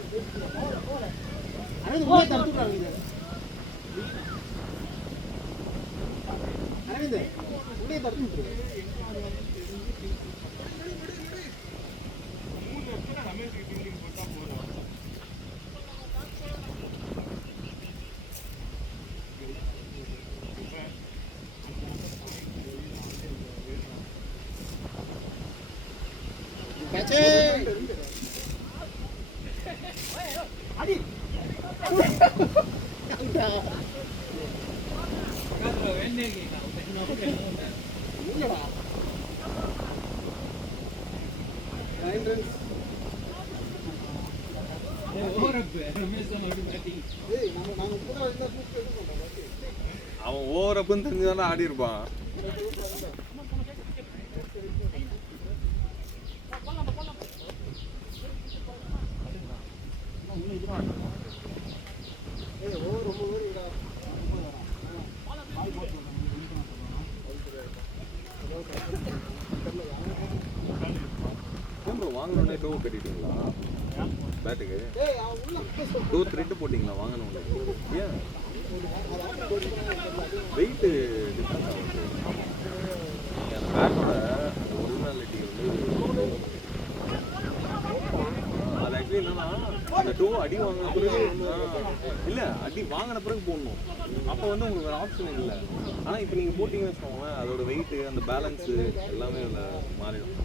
உள்ளே தடுத்து அவன் ஓவர் அப்புன்னு தெரிஞ்சுதானே ஆடி இருப்பான். வாங்கணுன்னே டோ கட்டிட்டீங்களா பேட்டுக்கு? டோ த்ரெட்டு போட்டிங்களா வாங்கணுன்னு? ஏன் வெயிட்டு டிஃப்ரெண்ட் ஆகுது. அந்த பேட்டோட ஒரிஜினாலிட்டி வந்து அது ஆக்சுவலி என்னன்னா அந்த டோ அடி வாங்கின பிறகு இல்லை அடி வாங்கின பிறகு போடணும். அப்போ வந்து உங்களுக்கு வேறு ஆப்ஷன் இல்லை. ஆனால் இப்போ நீங்கள் போட்டிங்கன்னு வச்சுக்கோங்களேன் அதோட வெயிட்டு அந்த பேலன்ஸு எல்லாமே அதில் மாறிடும்.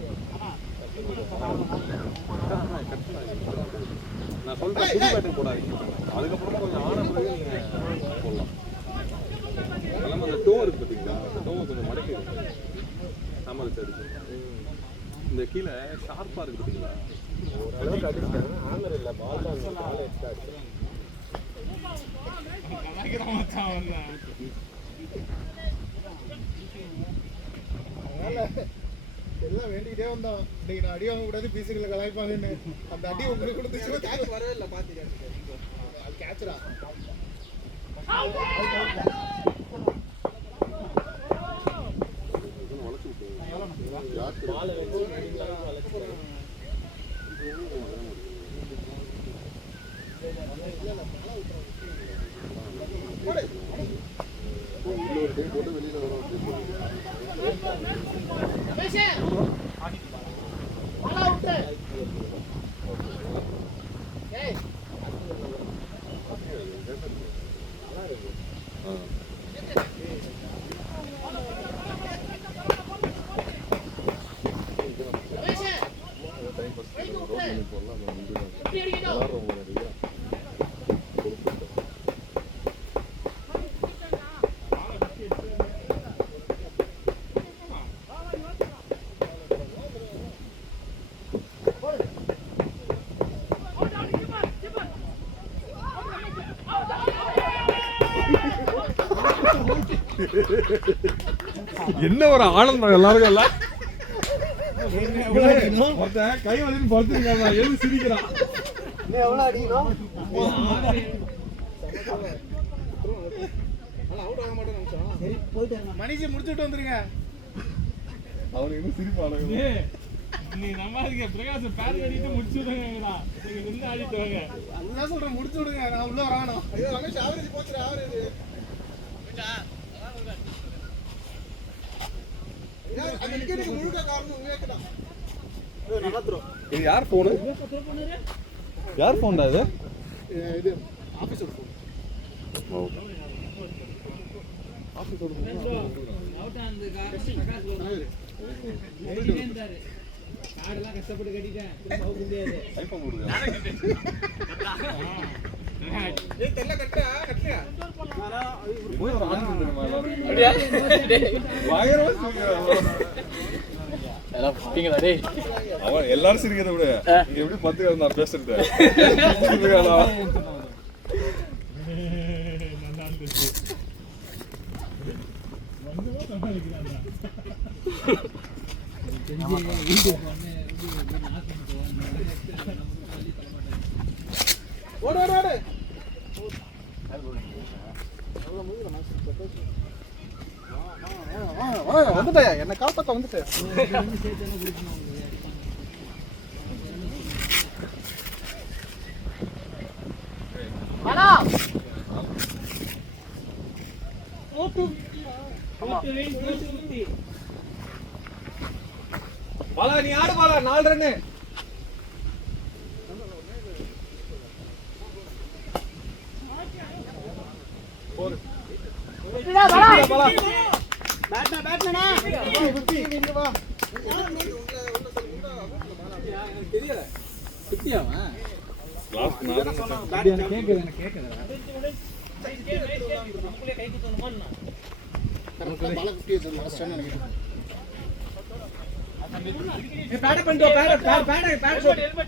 நான் சொல்கிறேன் புது பேட்டுக்கு போடாதீங்க. அதுக்கப்புறமா கொஞ்சம் ஆன பிறகு நீங்கள் போடலாம். எல்லாமே அந்த டோ இருக்குது பார்த்தீங்களா, அந்த டோவை கொஞ்சம் மடக்கி நம்ம அதை அடிச்சு இந்த கீழே ஷார்ப்பாக இருக்குது பார்த்தீங்களா, ஓரளவுக்கு அடிச்சேன். ஆனர் இல்லை, பால் தான் பால் எடுத்து அடிச்சேன். எல்லாம் வேண்டிக்கிட்டே வந்தோம். இன்னைக்கு நான் அடி வாங்க கூடாது, பீஸுகளை கலாய்ப்பாங்கன்னு. அந்த அடி உங்களுக்கு கொடுத்துச்சு. கேட்ச் வரவே இல்லை, பார்த்துட்டேன். அது கேட்சரா போட்டு வெளியில் வரும். என்ன ஒரு ஆனந்தம் எல்லாருக்கும் இல்ல. கை வலின்னு படுத்துருக்காங்க, எது சிரிக்கிறான். மனுஷி முடிச்சுட்டு வந்துருங்க. அவனுக்கு என்ன சிரிப்பானுங்க. நீ நம்ம பிரகாசம் பேர் அடிட்டு முடிச்சு விடுங்க. நின்று ஆடிட்டு வாங்க. அதுதான் சொல்றேன், முடிச்சு விடுங்க. நான் உள்ள வரணும். ஆவரேஜ் போச்சு, ஆவரேஜ். இது யார் போனு? யார் போன்டா இது? இது ஆபீஸோட போன். ஆபீஸோட போன். கார்டெல்லாம் கஷ்டப்பட்டு கட்டிட்டேன், திரும்ப அவுக்க முடியாது. ஐபோன் கொடுங்க. ஏய் தெல்ல கட்டா கட்டலையா? போய் ஒரு ஆன் பண்ணுமா? அப்படியே பயங்கரமா சொல்றா. அதெல்லாம் பிடிங்களா டேய்? அவன் எல்லாரும் சிரிக்கிறத விட நீங்க எப்படி 10 நான் பேசுறது வந்துட்டேன் என்ன காப்பாத்த வந்துட்டேன் பாலா நீ ஆடு பாலா 4 ரன் பேட் பண்ணிட்டு பேட்